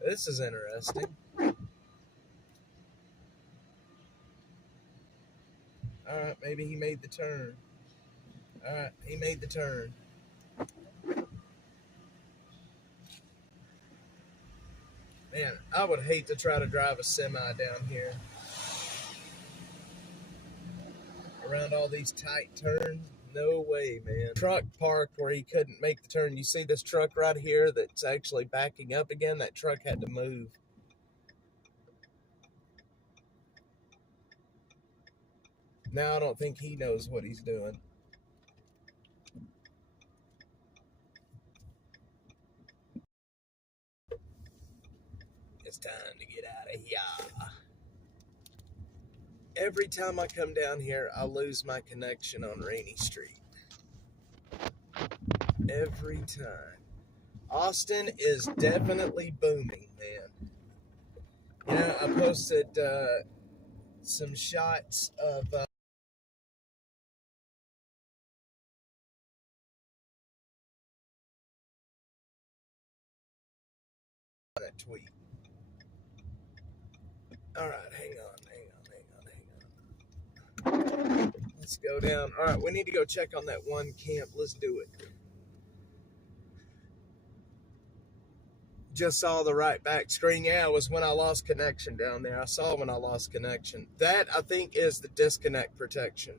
This is interesting. All right, maybe he made the turn. All right, he made the turn. Man, I would hate to try to drive a semi down here. Around all these tight turns. No way, man. Truck parked where he couldn't make the turn. You see this truck right here that's actually backing up again? That truck had to move. Now I don't think he knows what he's doing. It's time to get out of here. Every time I come down here, I lose my connection on Rainy Street. Every time. Austin is definitely booming, man. You know, I posted some shots of that tweet. All right, hang on. Let's go down. All right, we need to go check on that one camp. Let's do it. Just saw the right back screen. Yeah, it was when I lost connection down there. I saw when I lost connection. That, I think, is the disconnect protection.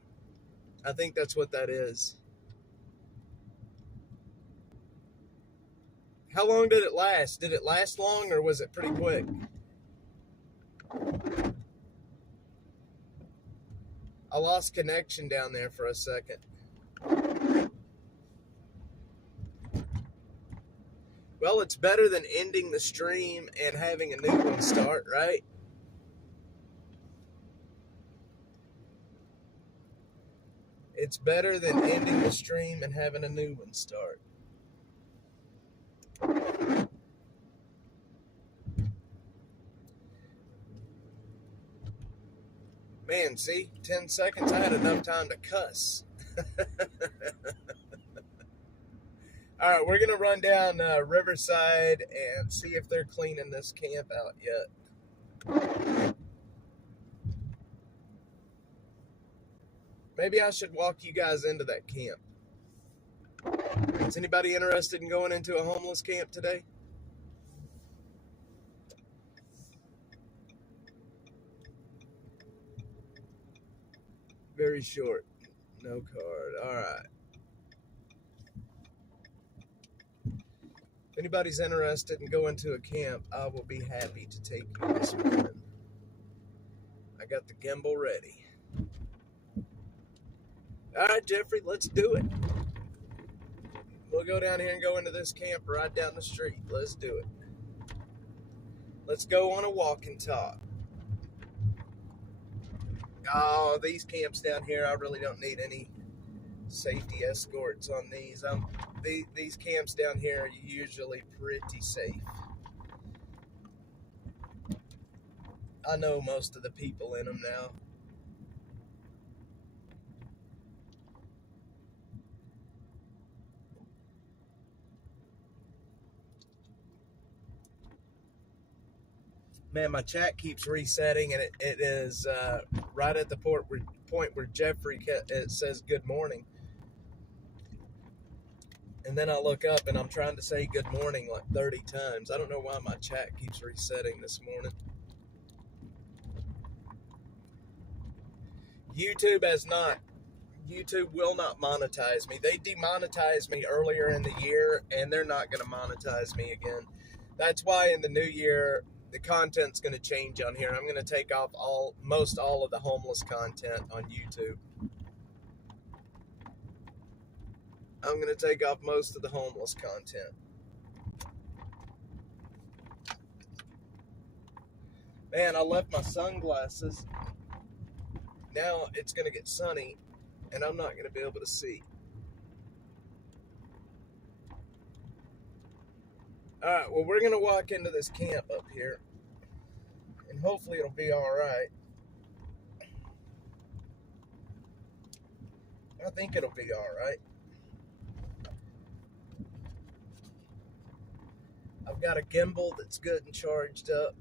I think that's what that is. How long did it last? Did it last long, or was it pretty quick? I lost connection down there for a second. Well, it's better than ending the stream and having a new one start, right? It's better than ending the stream and having a new one start. Man, see? 10 seconds, I had enough time to cuss. All right, we're going to run down Riverside and see if they're cleaning this camp out yet. Maybe I should walk you guys into that camp. Is anybody interested in going into a homeless camp today? Very short. No card. All right. If anybody's interested in going to a camp, I will be happy to take you this morning. I got the gimbal ready. All right, Jeffrey, let's do it. We'll go down here and go into this camp right down the street. Let's do it. Let's go on a walk and talk. Oh, these camps down here, I really don't need any safety escorts on these. These camps down here are usually pretty safe. I know most of the people in them now. Man, my chat keeps resetting, and it is right at the point where Jeffrey it says good morning. And then I look up, and I'm trying to say good morning like 30 times. I don't know why my chat keeps resetting this morning. YouTube will not monetize me. They demonetized me earlier in the year, and they're not going to monetize me again. That's why in the new year, the content's going to change on here. I'm going to take off most all of the homeless content on YouTube. I'm going to take off most of the homeless content. Man, I left my sunglasses. Now it's going to get sunny, and I'm not going to be able to see. All right, well, we're going to walk into this camp up here, and hopefully it'll be all right. I think it'll be all right. I've got a gimbal that's good and charged up.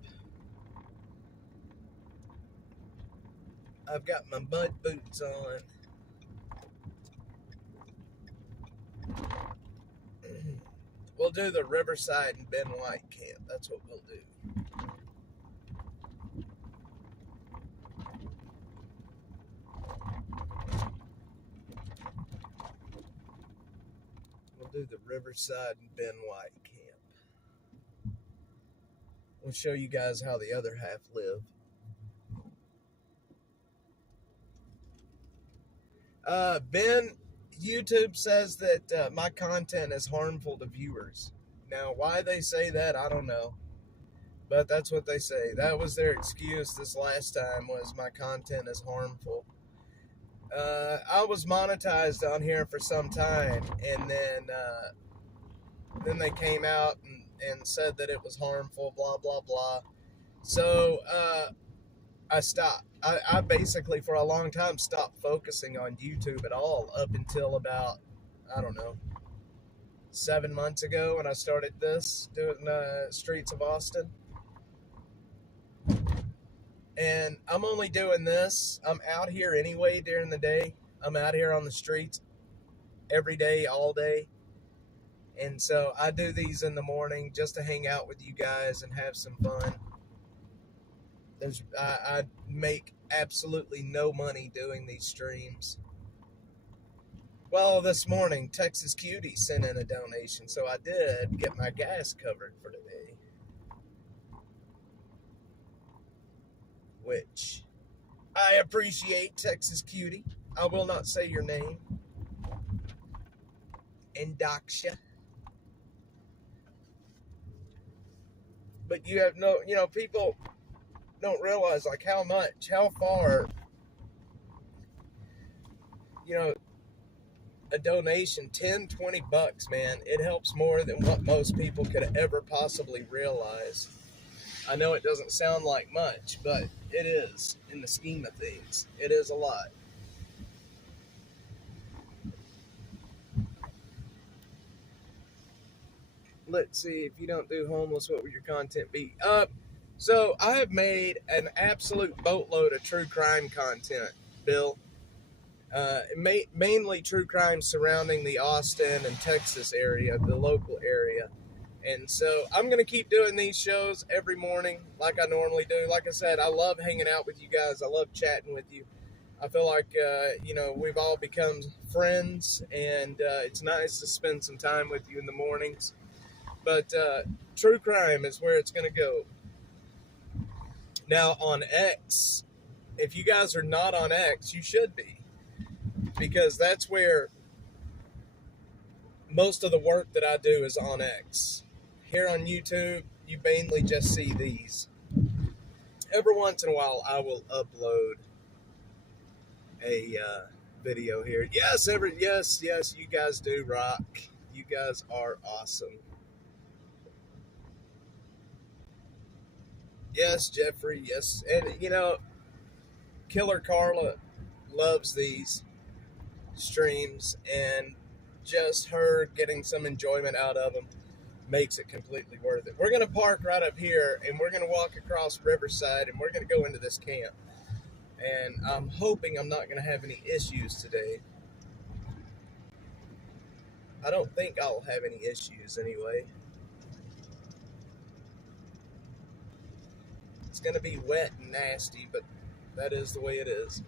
I've got my mud boots on. We'll do the Riverside and Ben White camp. That's what we'll do. We'll do the Riverside and Ben White camp. We'll show you guys how the other half live. Ben, YouTube says that my content is harmful to viewers. Now, why they say that, I don't know. But that's what they say. That was their excuse this last time, was my content is harmful. I was monetized on here for some time, and then they came out and said that it was harmful, blah, blah, blah. So, I stopped. I basically, for a long time, stopped focusing on YouTube at all up until about, I don't know, 7 months ago when I started this, doing Streets of Austin. And I'm only doing this. I'm out here anyway during the day. I'm out here on the streets every day, all day. And so I do these in the morning just to hang out with you guys and have some fun. I make absolutely no money doing these streams. Well, this morning, Texas Cutie sent in a donation, so I did get my gas covered for today. Which I appreciate, Texas Cutie. I will not say your name. Indoxia. But you have no, people don't realize like how far, a donation, 10, 20 bucks, man, it helps more than what most people could ever possibly realize. I know it doesn't sound like much, but it is in the scheme of things. It is a lot. Let's see, if you don't do homeless, what would your content be? So I have made an absolute boatload of true crime content, Bill. Mainly true crime surrounding the Austin and Texas area, the local area. And so I'm going to keep doing these shows every morning like I normally do. Like I said, I love hanging out with you guys. I love chatting with you. I feel like, we've all become friends, and it's nice to spend some time with you in the mornings. But true crime is where it's going to go. Now, on X, if you guys are not on X, you should be. Because that's where most of the work that I do is on X. Here on YouTube, you mainly just see these. Every once in a while, I will upload a video here. Yes, you guys do rock. You guys are awesome. Yes, Jeffrey, yes. And, Killer Carla loves these streams, and just her getting some enjoyment out of them makes it completely worth it. We're going to park right up here, and we're going to walk across Riverside, and we're going to go into this camp. And I'm hoping I'm not going to have any issues today. I don't think I'll have any issues anyway. It's going to be wet and nasty, but that is the way it is.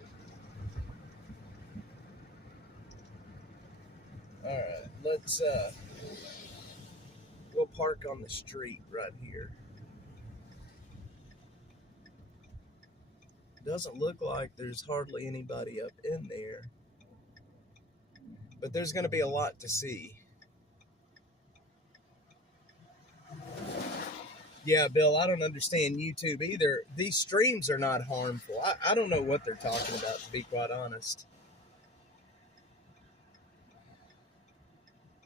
Alright, we'll park on the street right here. Doesn't look like there's hardly anybody up in there, but there's going to be a lot to see. Yeah, Bill, I don't understand YouTube either. These streams are not harmful. I don't know what they're talking about, to be quite honest.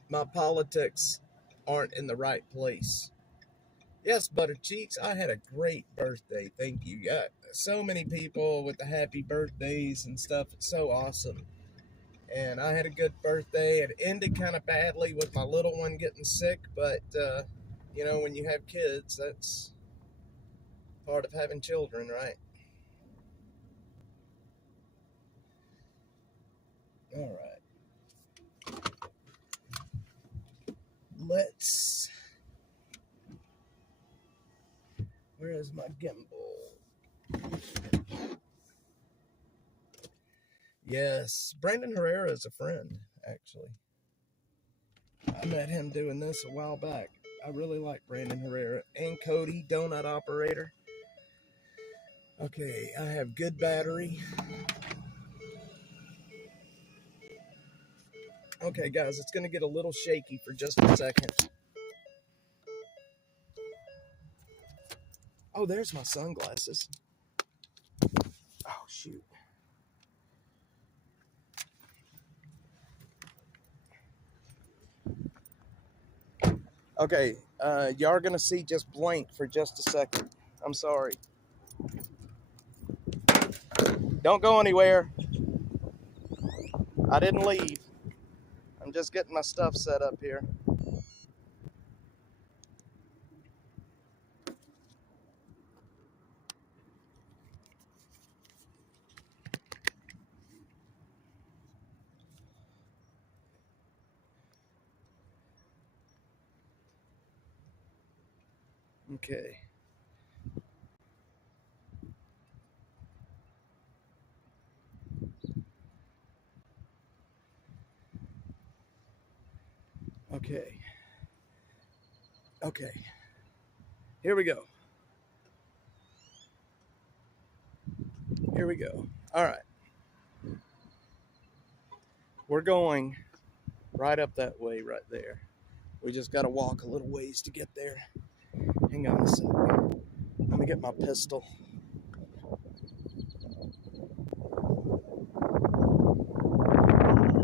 My politics aren't in the right place. Yes, Butter Cheeks, I had a great birthday. Thank you. Yeah, so many people with the happy birthdays and stuff. It's so awesome. And I had a good birthday. It ended kind of badly with my little one getting sick, but, when you have kids, that's part of having children, right? All right. Where is my gimbal? Yes, Brandon Herrera is a friend, actually. I met him doing this a while back. I really like Brandon Herrera. And Cody, Donut Operator. Okay, I have good battery. Okay, guys, it's going to get a little shaky for just a second. Oh, there's my sunglasses. Oh, shoot. Okay, y'all are going to see just blank for just a second. I'm sorry. Don't go anywhere. I didn't leave. I'm just getting my stuff set up here. Okay. Okay. Here we go. All right. We're going right up that way right there. We just got to walk a little ways to get there. Hang on a sec. Let me get my pistol.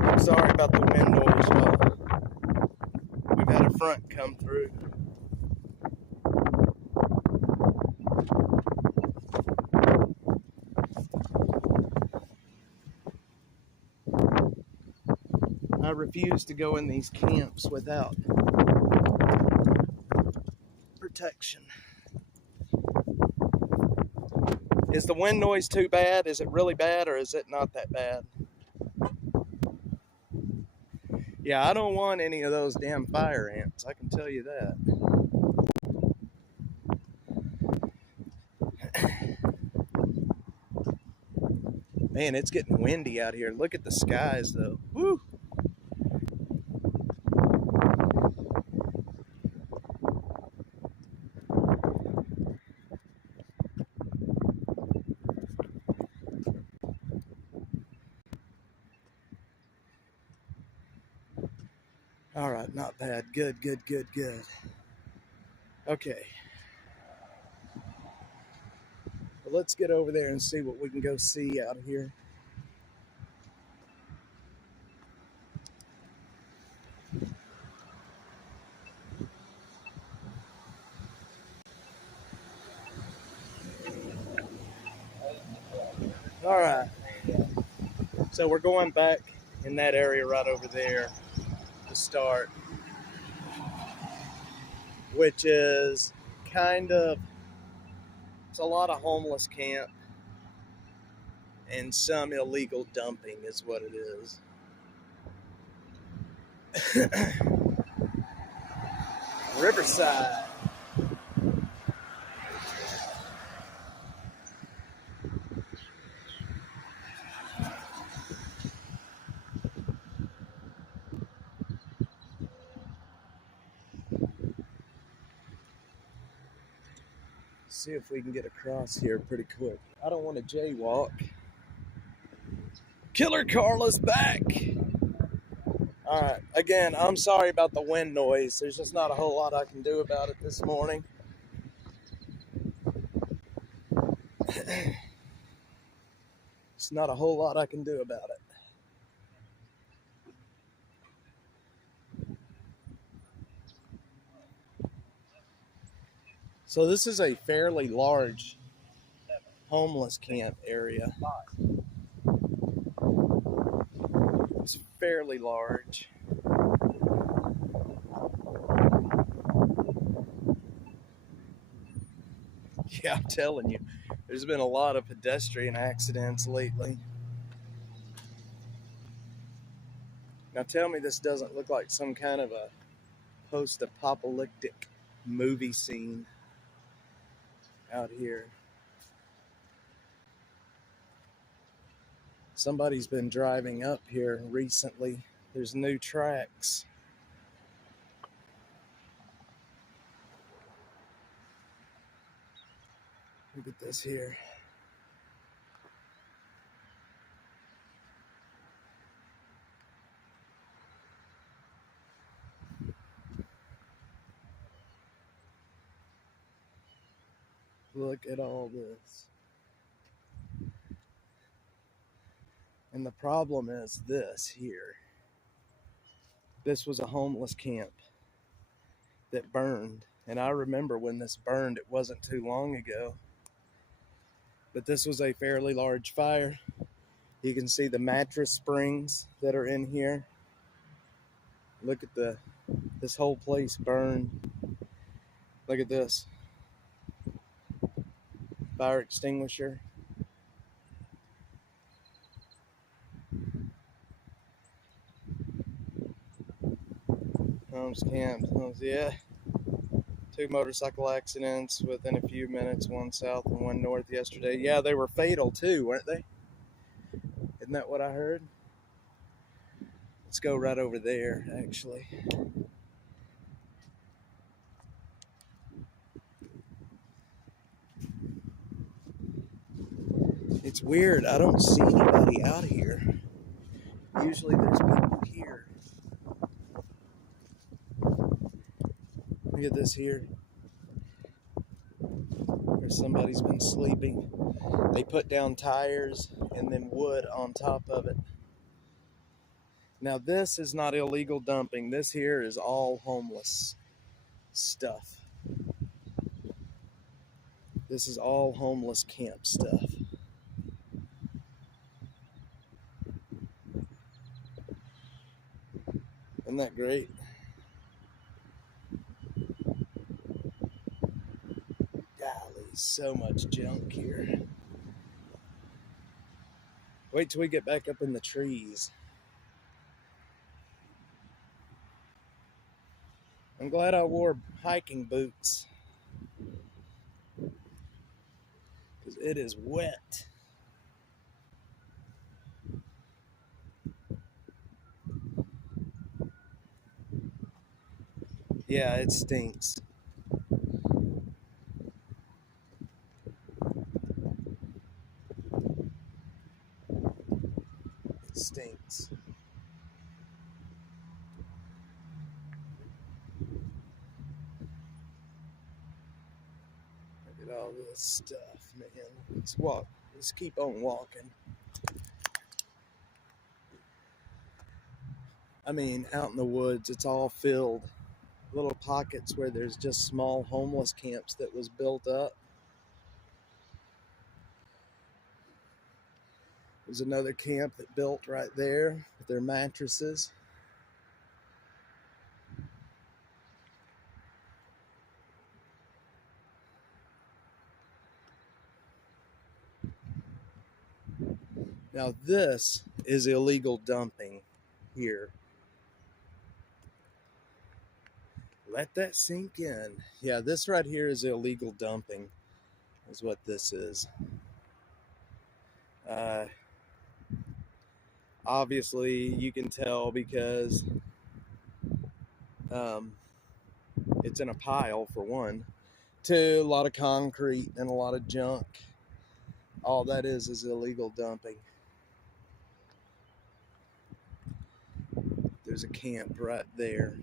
I'm sorry about the wind noise, y'all. We've had a front come through. I refuse to go in these camps without protection. Is the wind noise too bad? Is it really bad, or is it not that bad? Yeah, I don't want any of those damn fire ants, I can tell you that. Man, it's getting windy out here. Look at the skies, though. Woo! All right, not bad. Good, good, good, good. Okay. Well, let's get over there and see what we can go see out here. All right. So we're going back in that area right over there to start, which is kind of, it's a lot of homeless camp and some illegal dumping is what it is. Riverside. See if we can get across here pretty quick. I don't want to jaywalk. Killer Carla's back. All right. Again, I'm sorry about the wind noise. There's just not a whole lot I can do about it this morning. It's not a whole lot I can do about it. So this is a fairly large homeless camp area. It's fairly large. Yeah, I'm telling you, there's been a lot of pedestrian accidents lately. Now tell me this doesn't look like some kind of a post-apocalyptic movie scene out here. Somebody's been driving up here recently. There's new tracks. Look at this here. Look at all this. And the problem is this here. This was a homeless camp that burned. And I remember when this burned, it wasn't too long ago. But this was a fairly large fire. You can see the mattress springs that are in here. Look at this whole place burned. Look at this. Fire extinguisher. Homes camp. Yeah. 2 motorcycle accidents within a few minutes, one south and one north yesterday. Yeah, they were fatal too, weren't they? Isn't that what I heard? Let's go right over there, actually. It's weird. I don't see anybody out here. Usually there's people here. Look at this here. There's somebody's been sleeping. They put down tires and then wood on top of it. Now this is not illegal dumping. This here is all homeless stuff. This is all homeless camp stuff. Isn't that great? Golly, so much junk here. Wait till we get back up in the trees. I'm glad I wore hiking boots because it is wet. Yeah, it stinks. It stinks. Look at all this stuff, man. Let's walk. Let's keep on walking. I mean, out in the woods, it's all filled. Little pockets where there's just small homeless camps that was built up. There's another camp that built right there with their mattresses. Now this is illegal dumping here. Let that sink in. Yeah, this right here is illegal dumping, is what this is. Obviously, you can tell because it's in a pile, for one. Two, a lot of concrete and a lot of junk. All that is illegal dumping. There's a camp right there.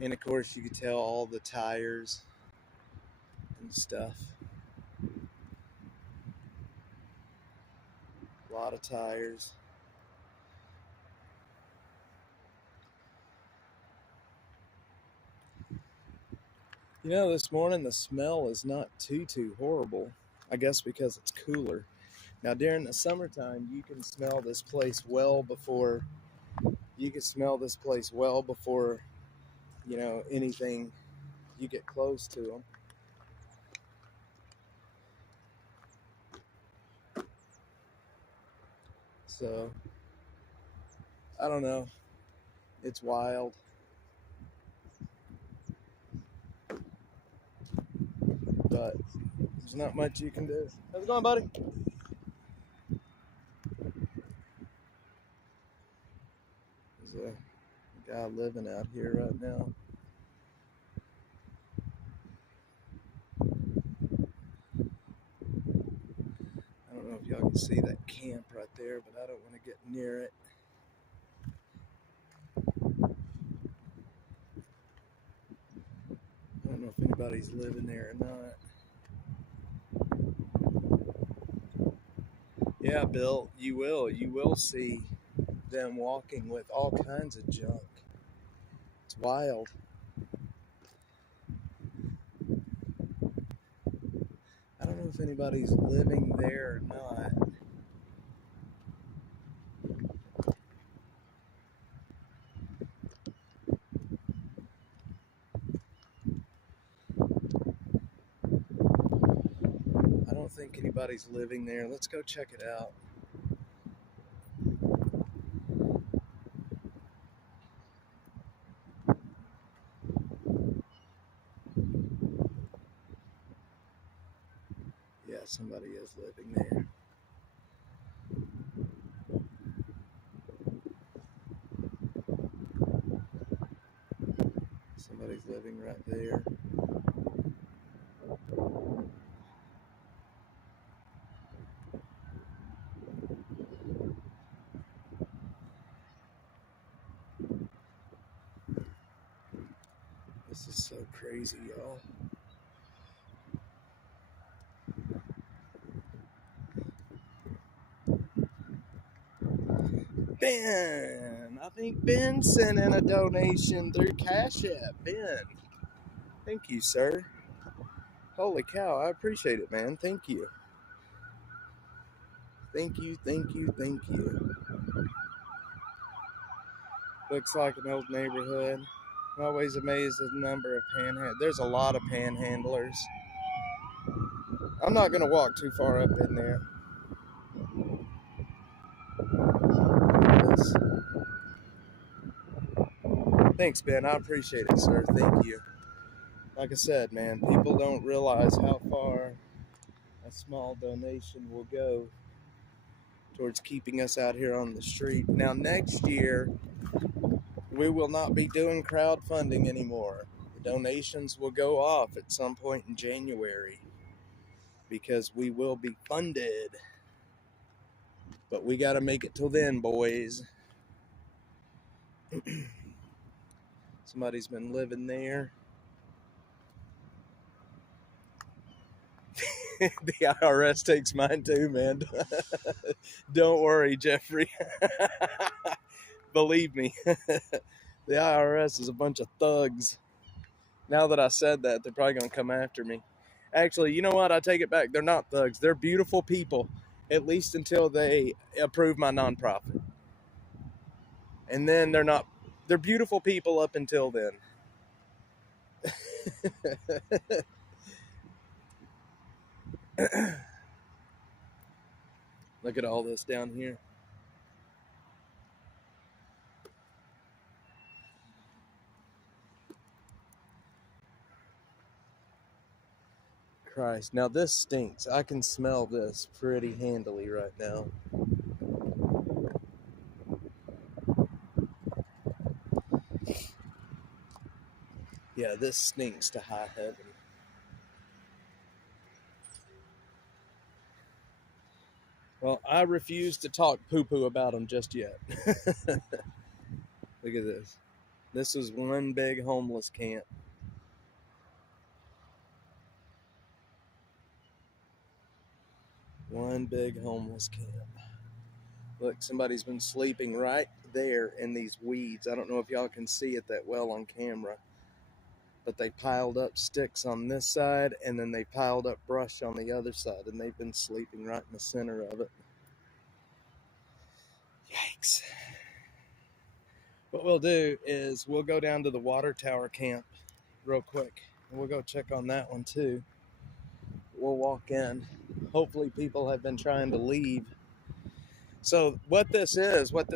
And of course, you can tell all the tires and stuff. A lot of tires. You know, this morning the smell is not too horrible. I guess because it's cooler. Now during the summertime, you can smell this place well before anything you get close to them. So I don't know. It's wild. But there's not much you can do. How's it going, buddy? There's a guy living out here right now. I don't know if y'all can see that camp right there, but I don't want to get near it. I don't know if anybody's living there or not. Yeah, Bill, you will see them walking with all kinds of junk. It's wild. I don't know if anybody's living there or not. I don't think anybody's living there. Let's go check it out. Yeah, somebody is living there. Somebody's living right there. This is so crazy, y'all. Ben, I think Ben sent in a donation through Cash App. Ben, thank you, sir. Holy cow, I appreciate it, man. Thank you. Thank you, thank you, thank you. Looks like an old neighborhood. I'm always amazed at the number of panhandlers. There's a lot of panhandlers. I'm not going to walk too far up in there. Thanks, Ben. I appreciate it, sir. Thank you. Like I said, man, people don't realize how far a small donation will go towards keeping us out here on the street. Now, next year, we will not be doing crowdfunding anymore. The donations will go off at some point in January because we will be funded. But we got to make it till then, boys. Somebody's been living there. The IRS takes mine too, man. Don't worry, Jeffrey. Believe me, the IRS is a bunch of thugs. Now that I said that, they're probably going to come after me. Actually, you know what? I take it back. They're not thugs. They're beautiful people, at least until they approve my nonprofit. And then they're not. They're beautiful people up until then. Look at all this down here. Christ. Now this stinks. I can smell this pretty handily right now. Yeah, this stinks to high heaven. Well, I refuse to talk poo-poo about them just yet. Look at this. This is one big homeless camp. One big homeless camp. Look, somebody's been sleeping right there in these weeds. I don't know if y'all can see it that well on camera, but they piled up sticks on this side, and then they piled up brush on the other side, and they've been sleeping right in the center of it. Yikes. What we'll do is we'll go down to the water tower camp real quick, and we'll go check on that one too. We'll walk in. Hopefully people have been trying to leave. So what this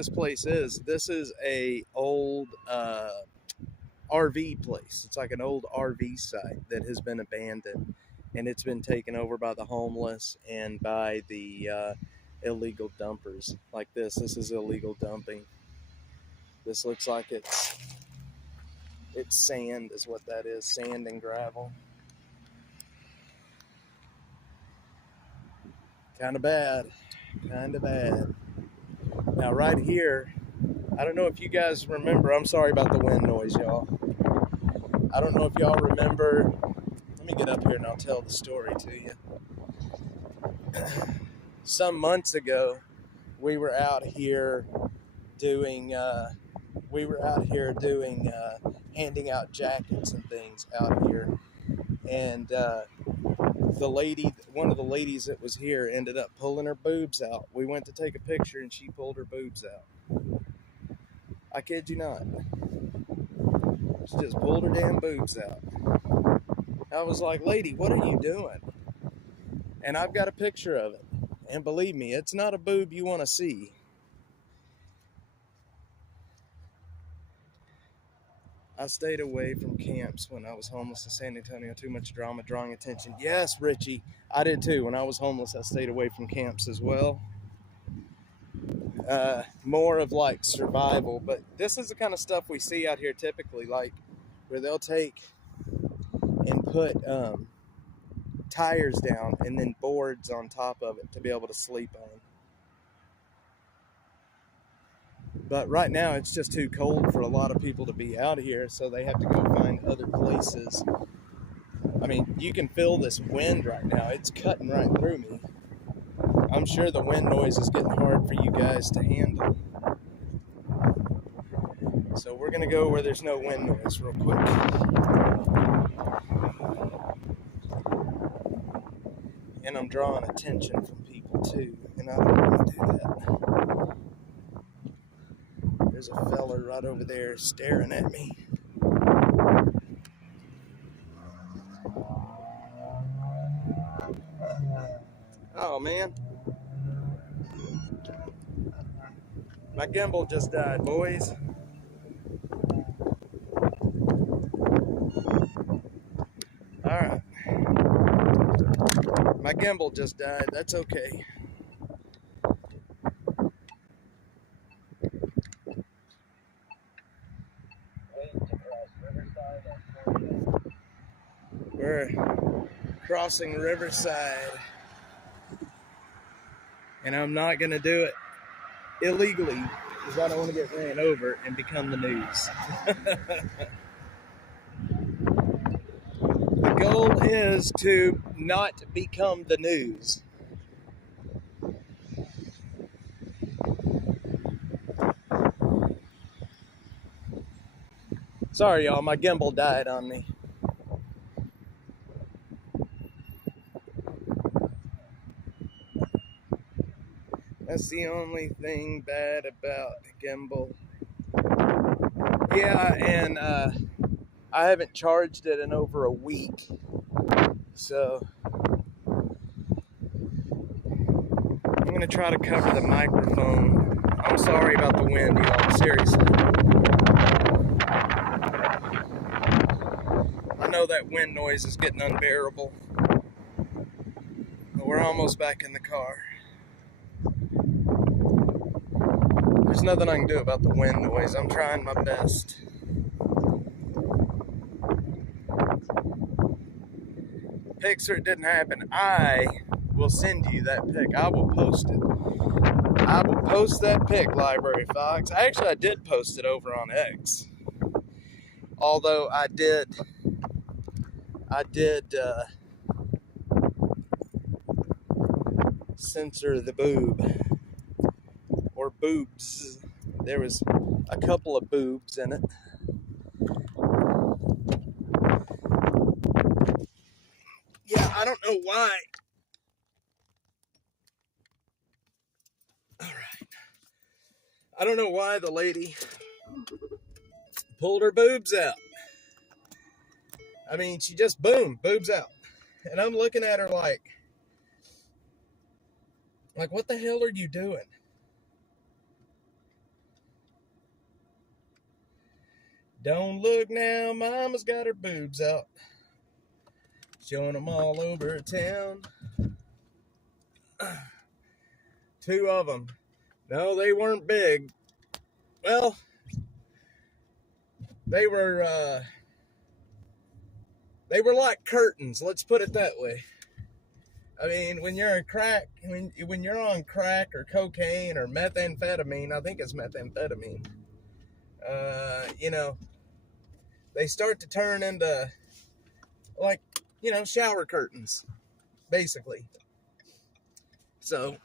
place is, this is a old RV place. It's like an old RV site that has been abandoned, and it's been taken over by the homeless and by the illegal dumpers. Like this is illegal dumping. This looks like it's sand is what that is, sand and gravel. Kind of bad. Now right here, I don't know if you guys remember, I'm sorry about the wind noise, y'all. I don't know if y'all remember, let me get up here and I'll tell the story to you. Some months ago, we were out here doing, handing out jackets and things out here. And one of the ladies that was here ended up pulling her boobs out. We went to take a picture and she pulled her boobs out. I kid you not. She just pulled her damn boobs out. I was like, lady, what are you doing? And I've got a picture of it. And believe me, it's not a boob you want to see. I stayed away from camps when I was homeless in San Antonio. Too much drama, drawing attention. Yes, Richie, I did too. When I was homeless, I stayed away from camps as well. More of like survival. But this is the kind of stuff we see out here typically, like where they'll take and put tires down and then boards on top of it to be able to sleep on. But right now it's just too cold for a lot of people to be out here, so they have to go find other places. I mean, you can feel this wind right now. It's cutting right through me. I'm sure the wind noise is getting hard for you guys to handle. So we're going to go where there's no wind noise real quick. And I'm drawing attention from people too, and I don't want to do that. There's a fella right over there staring at me. Oh man. My gimbal just died, boys. gimbal just died. That's okay. We're crossing Riverside, and I'm not gonna do it illegally because I don't want to get ran over and become the news. The goal is to not become the news. Sorry, y'all, my gimbal died on me. That's the only thing bad about a gimbal. Yeah, and I haven't charged it in over a week. So I'm gonna try to cover the microphone. I'm sorry about the wind, y'all, seriously. I know that wind noise is getting unbearable, but we're almost back in the car. There's nothing I can do about the wind noise. I'm trying my best. Pics or it didn't happen. I will send you that pic. I will post it. I will post that pic, Library Fox. Actually, I did post it over on X. Although I did censor the boob. Or boobs. There was a couple of boobs in it. Yeah, I don't know why. All right. I don't know why the lady pulled her boobs out. I mean, she just, boom, boobs out. And I'm looking at her like, what the hell are you doing? Don't look now, mama's got her boobs out. Showing them all over town. 2 of them. No, they weren't big. Well, they were like curtains, let's put it that way. I mean, when you're on crack or cocaine or methamphetamine, I think it's methamphetamine, they start to turn into shower curtains, basically. So,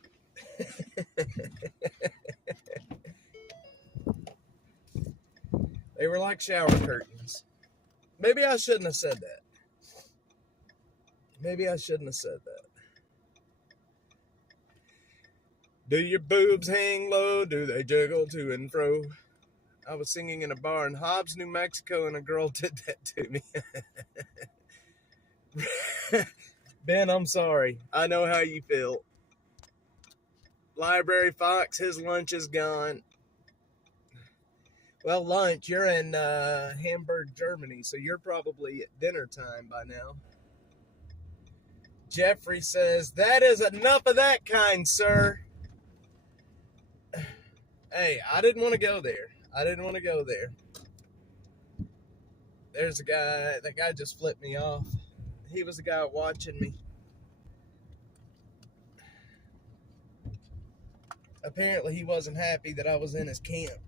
they were like shower curtains. Maybe I shouldn't have said that. Do your boobs hang low? Do they jiggle to and fro? I was singing in a bar in Hobbs, New Mexico, and a girl did that to me. Ben, I'm sorry. I know how you feel. Library Fox, his lunch is gone. Well, lunch, you're in Hamburg, Germany, so you're probably at dinner time by now. Jeffrey says, that is enough of that kind, sir. Hey, I didn't want to go there. There's a guy, that guy just flipped me off. He was the guy watching me. Apparently he wasn't happy that I was in his camp.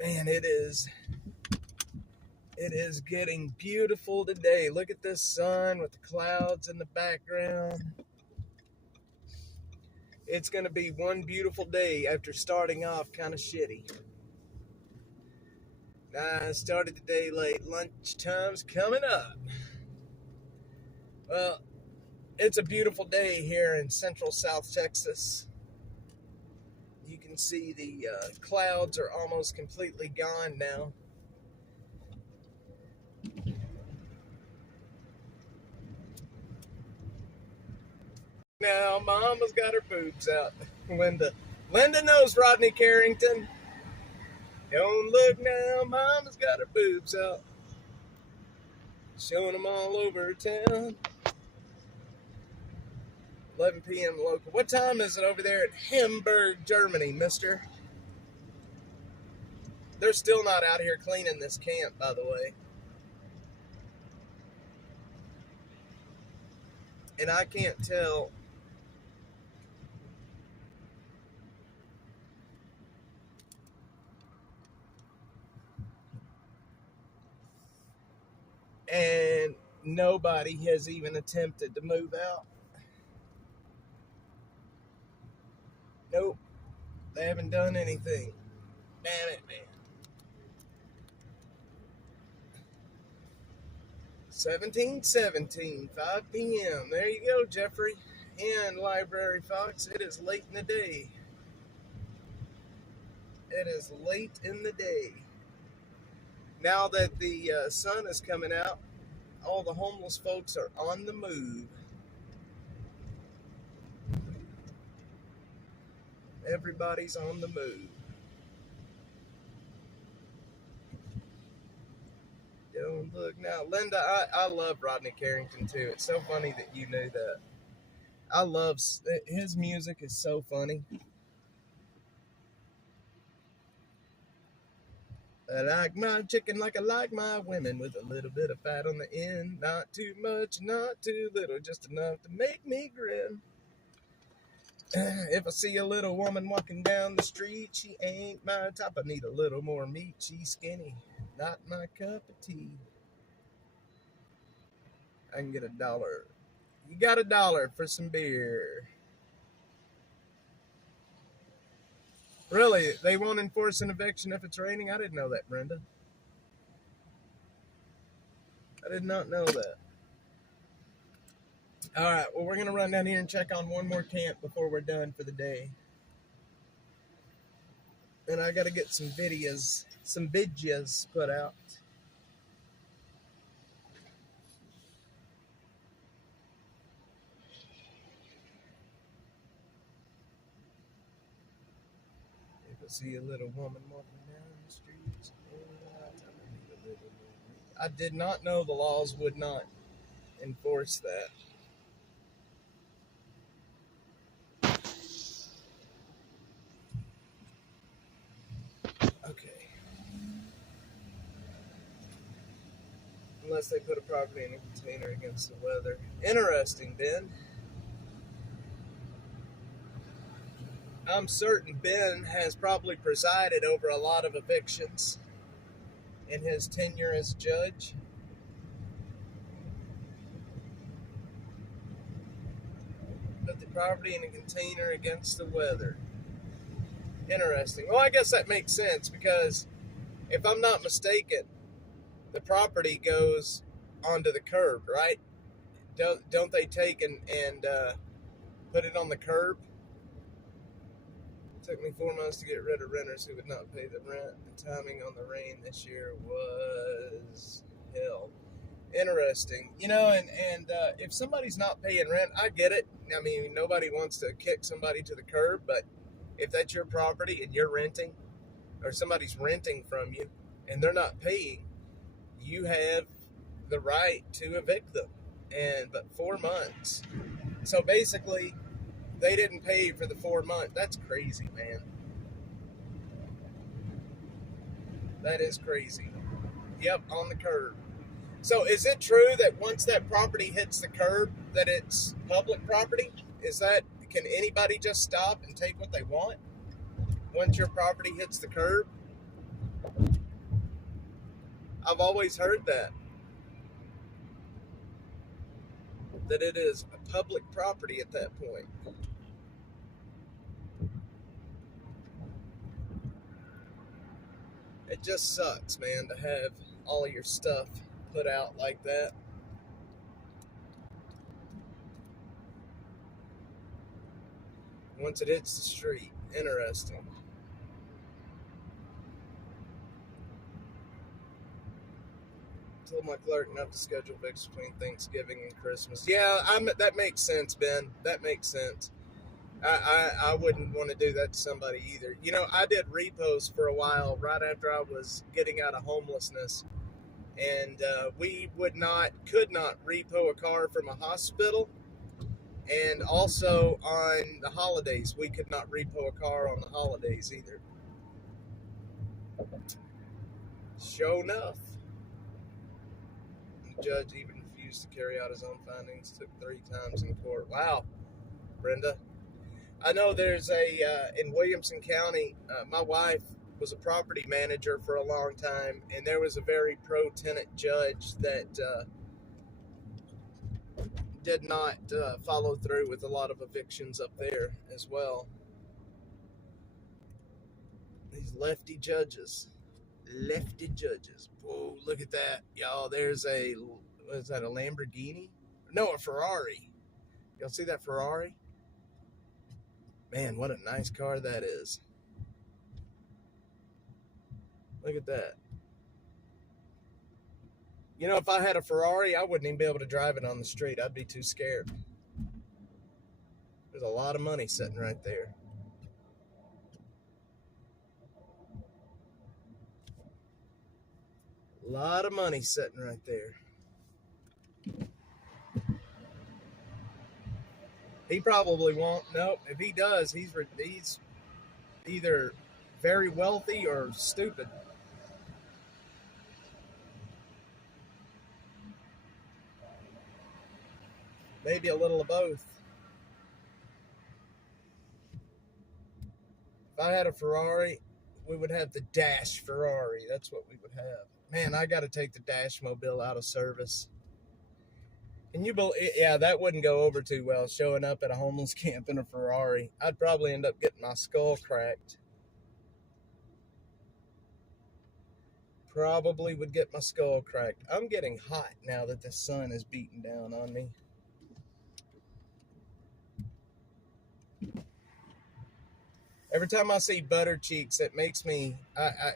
Man, it is getting beautiful today. Look at this sun with the clouds in the background. It's going to be one beautiful day after starting off kind of shitty. I started the day late. Lunchtime's coming up. Well, it's a beautiful day here in central South Texas. You can see the clouds are almost completely gone now. Now, mama's got her boobs out. Linda knows Rodney Carrington. Don't look now, mama's got her boobs out. Showing them all over town. 11 p.m. local. What time is it over there at Hamburg, Germany, mister? They're still not out here cleaning this camp, by the way. And I can't tell. And nobody has even attempted to move out. Nope. They haven't done anything. Damn it, man. 17:17, 5 p.m. There you go, Jeffrey. And Library Fox. It is late in the day. It is late in the day. Now that the sun is coming out, all the homeless folks are on the move. Everybody's on the move. Don't look now. Linda, I love Rodney Carrington too. It's so funny that you knew that. I love his music is so funny. I like my chicken like I like my women, with a little bit of fat on the end. Not too much, not too little, just enough to make me grin. If I see a little woman walking down the street, she ain't my type. I need a little more meat. She's skinny, not my cup of tea. I can get $1. You got $1 for some beer. Really? They won't enforce an eviction if it's raining? I didn't know that, Brenda. I did not know that. All right, well, we're going to run down here and check on one more camp before we're done for the day. And I got to get some videos put out. If I see a little woman walking down the streets, I did not know the laws would not enforce that. Okay. Unless they put a property in a container against the weather. Interesting, Ben. I'm certain Ben has probably presided over a lot of evictions in his tenure as judge. Put the property in a container against the weather. Interesting. Well, I guess that makes sense because if I'm not mistaken, the property goes onto the curb, right? Don't they take and put it on the curb? It took me 4 months to get rid of renters who would not pay the rent. The timing on the rain this year was hell. Interesting. You know, and if somebody's not paying rent, I get it. I mean, nobody wants to kick somebody to the curb, but if that's your property and you're renting, or somebody's renting from you and they're not paying, you have the right to evict them. But 4 months. So basically, they didn't pay for the 4 months. That's crazy, man. That is crazy. Yep, on the curb. So is it true that once that property hits the curb, that it's public property? Can anybody just stop and take what they want once your property hits the curb? I've always heard that it is a public property at that point. It just sucks, man, to have all your stuff put out like that. Once it hits the street. Interesting. Told my clerk not to schedule evictions between Thanksgiving and Christmas. Yeah, that makes sense, Ben. That makes sense. I wouldn't want to do that to somebody either. You know, I did repos for a while right after I was getting out of homelessness. and we could not repo a car from a hospital, and also on the holidays we could not repo a car on the holidays either. Sure enough, the judge even refused to carry out his own findings. Took 3 times in court. Wow, Brenda. I know there's in Williamson County, my wife was a property manager for a long time, and there was a very pro-tenant judge that did not follow through with a lot of evictions up there as well. These lefty judges. Whoa, look at that. Y'all, there's what is that, a Lamborghini? No, a Ferrari. Y'all see that Ferrari? Man, what a nice car that is. Look at that. You know, if I had a Ferrari, I wouldn't even be able to drive it on the street. I'd be too scared. There's a lot of money sitting right there. A lot of money sitting right there. He probably won't. Nope. If he does, he's either very wealthy or stupid. Maybe a little of both. If I had a Ferrari, we would have the Dash Ferrari. That's what we would have. Man, I got to take the Dash Mobile out of service. Can you believe? Yeah, that wouldn't go over too well, showing up at a homeless camp in a Ferrari. I'd probably end up getting my skull cracked. Probably would get my skull cracked. I'm getting hot now that the sun is beating down on me. Every time I see butter cheeks, it makes me, I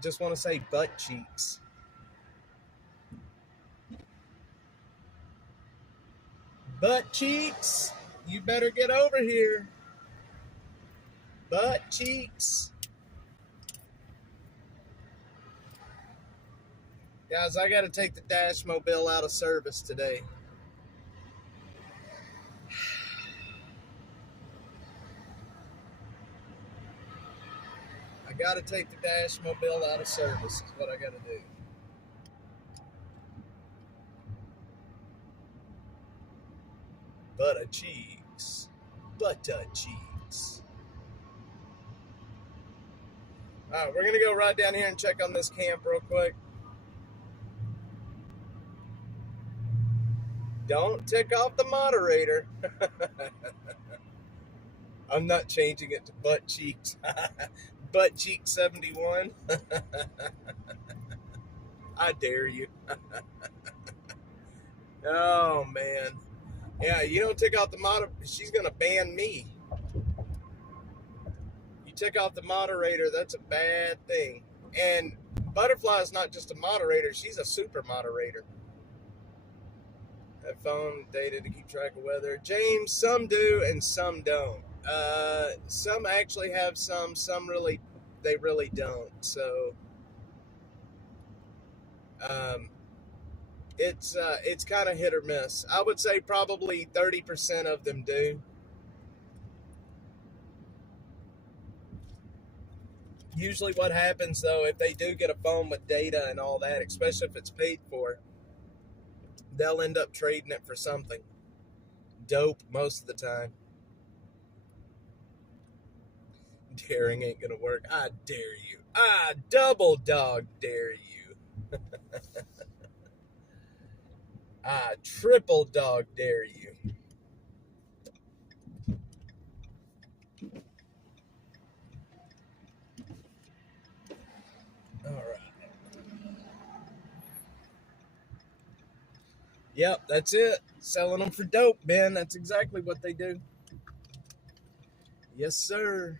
just want to say butt cheeks. Butt cheeks, you better get over here. Butt cheeks. Guys, I got to take the Dash Mobile out of service today. I got to take the Dash Mobile out of service is what I got to do. Butter cheeks. Butter cheeks. All right, we're going to go right down here and check on this camp real quick. Don't tick off the moderator. I'm not changing it to butt cheeks. Butt cheek 71. I dare you. Oh, man. Yeah, you don't tick off the moderator. She's going to ban me. You tick off the moderator, that's a bad thing. And Butterfly is not just a moderator. She's a super moderator. Have phone data to keep track of weather. James, some do and some don't. Some actually have some they really don't. So it's kind of hit or miss. I would say probably 30% of them do. Usually what happens though, if they do get a phone with data and all that, especially if it's paid for, they'll end up trading it for something. Dope most of the time. Daring ain't gonna work. I dare you. I double dog dare you. I triple dog dare you. All right. Yep, that's it. Selling them for dope, Ben. That's exactly what they do. Yes, sir.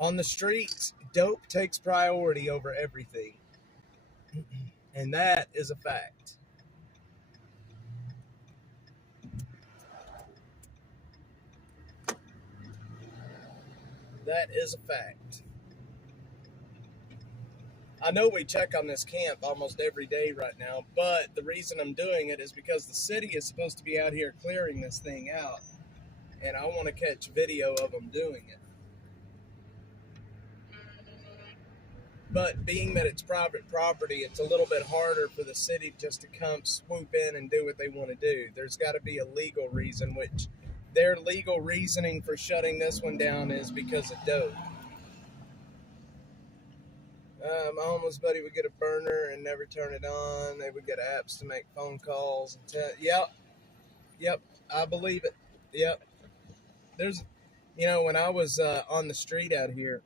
On the streets, dope takes priority over everything. And that is a fact. That is a fact. I know we check on this camp almost every day right now, but the reason I'm doing it is because the city is supposed to be out here clearing this thing out, and I want to catch video of them doing it. But being that it's private property, it's a little bit harder for the city just to come swoop in and do what they want to do. There's got to be a legal reason, which their legal reasoning for shutting this one down is because of dope. My homeless buddy would get a burner and never turn it on. They would get apps to make phone calls. Yep, I believe it. Yep. There's, when I was on the street out here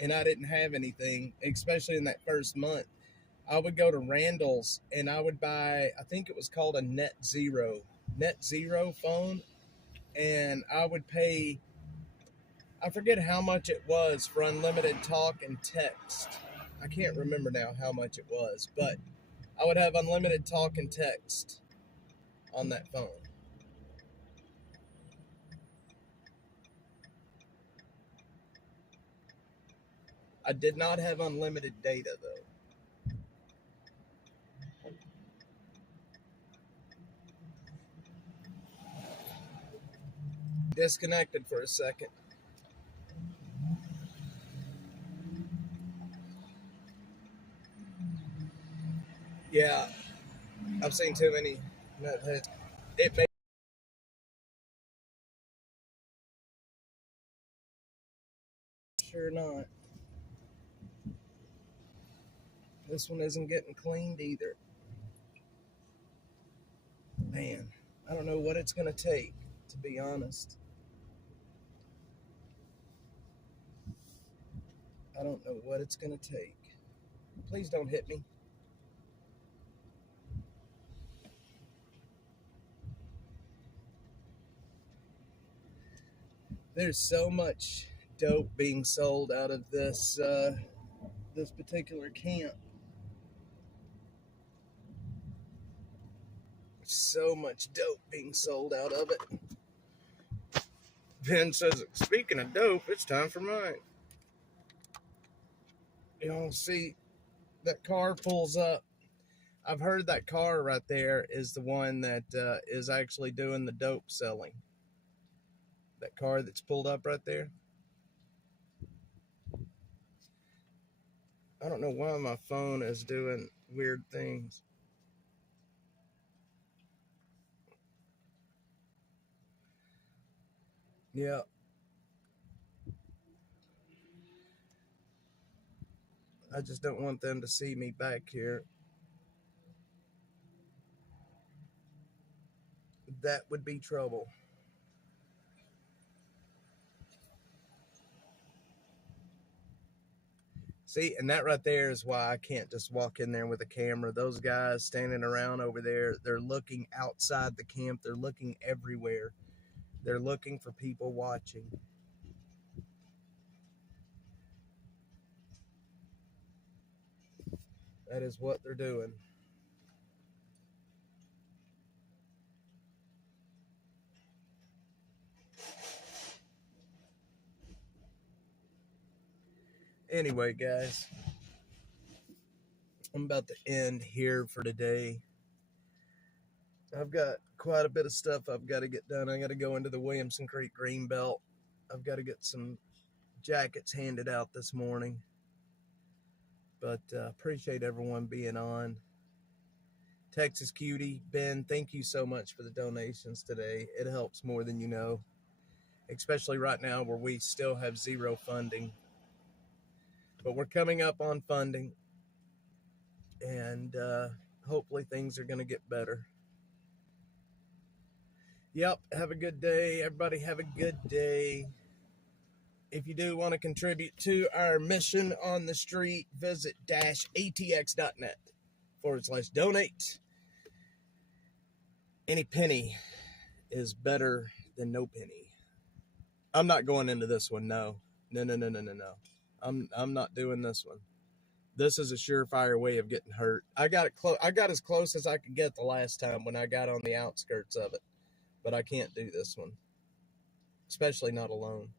and I didn't have anything, especially in that first month, I would go to Randall's and I would buy, I think it was called a Net Zero phone. And I would pay, I forget how much it was for unlimited talk and text. I can't remember now how much it was, but I would have unlimited talk and text on that phone. I did not have unlimited data though. Disconnected for a second. Yeah, I've seen too many nutheads. It may sure not. This one isn't getting cleaned either. Man, I don't know what it's gonna take, to be honest. I don't know what it's gonna take. Please don't hit me. There's so much dope being sold out of this this particular camp. So much dope being sold out of it. Ben says, speaking of dope, it's time for mine. See, that car pulls up. I've heard that car right there is the one that is actually doing the dope selling. That car that's pulled up right there. I don't know why my phone is doing weird things. Yeah. I just don't want them to see me back here. That would be trouble. See, and that right there is why I can't just walk in there with a camera. Those guys standing around over there, they're looking outside the camp. They're looking everywhere. They're looking for people watching. That is what they're doing. Anyway, guys, I'm about to end here for today. I've got quite a bit of stuff I've got to get done. I got to go into the Williamson Creek Greenbelt. I've got to get some jackets handed out this morning. But appreciate everyone being on. Texas Cutie, Ben, thank you so much for the donations today. It helps more than you know, especially right now where we still have zero funding. But we're coming up on funding, and hopefully things are going to get better. Yep, have a good day. Everybody have a good day. If you do want to contribute to our mission on the street, visit -atx.net/donate. Any penny is better than no penny. I'm not going into this one. No. I'm not doing this one. This is a surefire way of getting hurt. I got as close as I could get the last time when I got on the outskirts of it, but I can't do this one, especially not alone.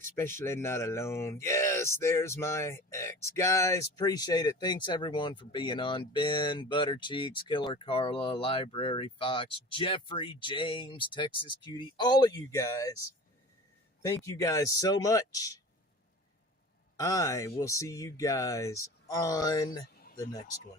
especially not alone. Yes, there's my ex. Guys, appreciate it. Thanks everyone for being on. Ben, Buttercheeks, Killer Carla, Library Fox, Jeffrey, James, Texas Cutie, all of you guys. Thank you guys so much. I will see you guys on the next one.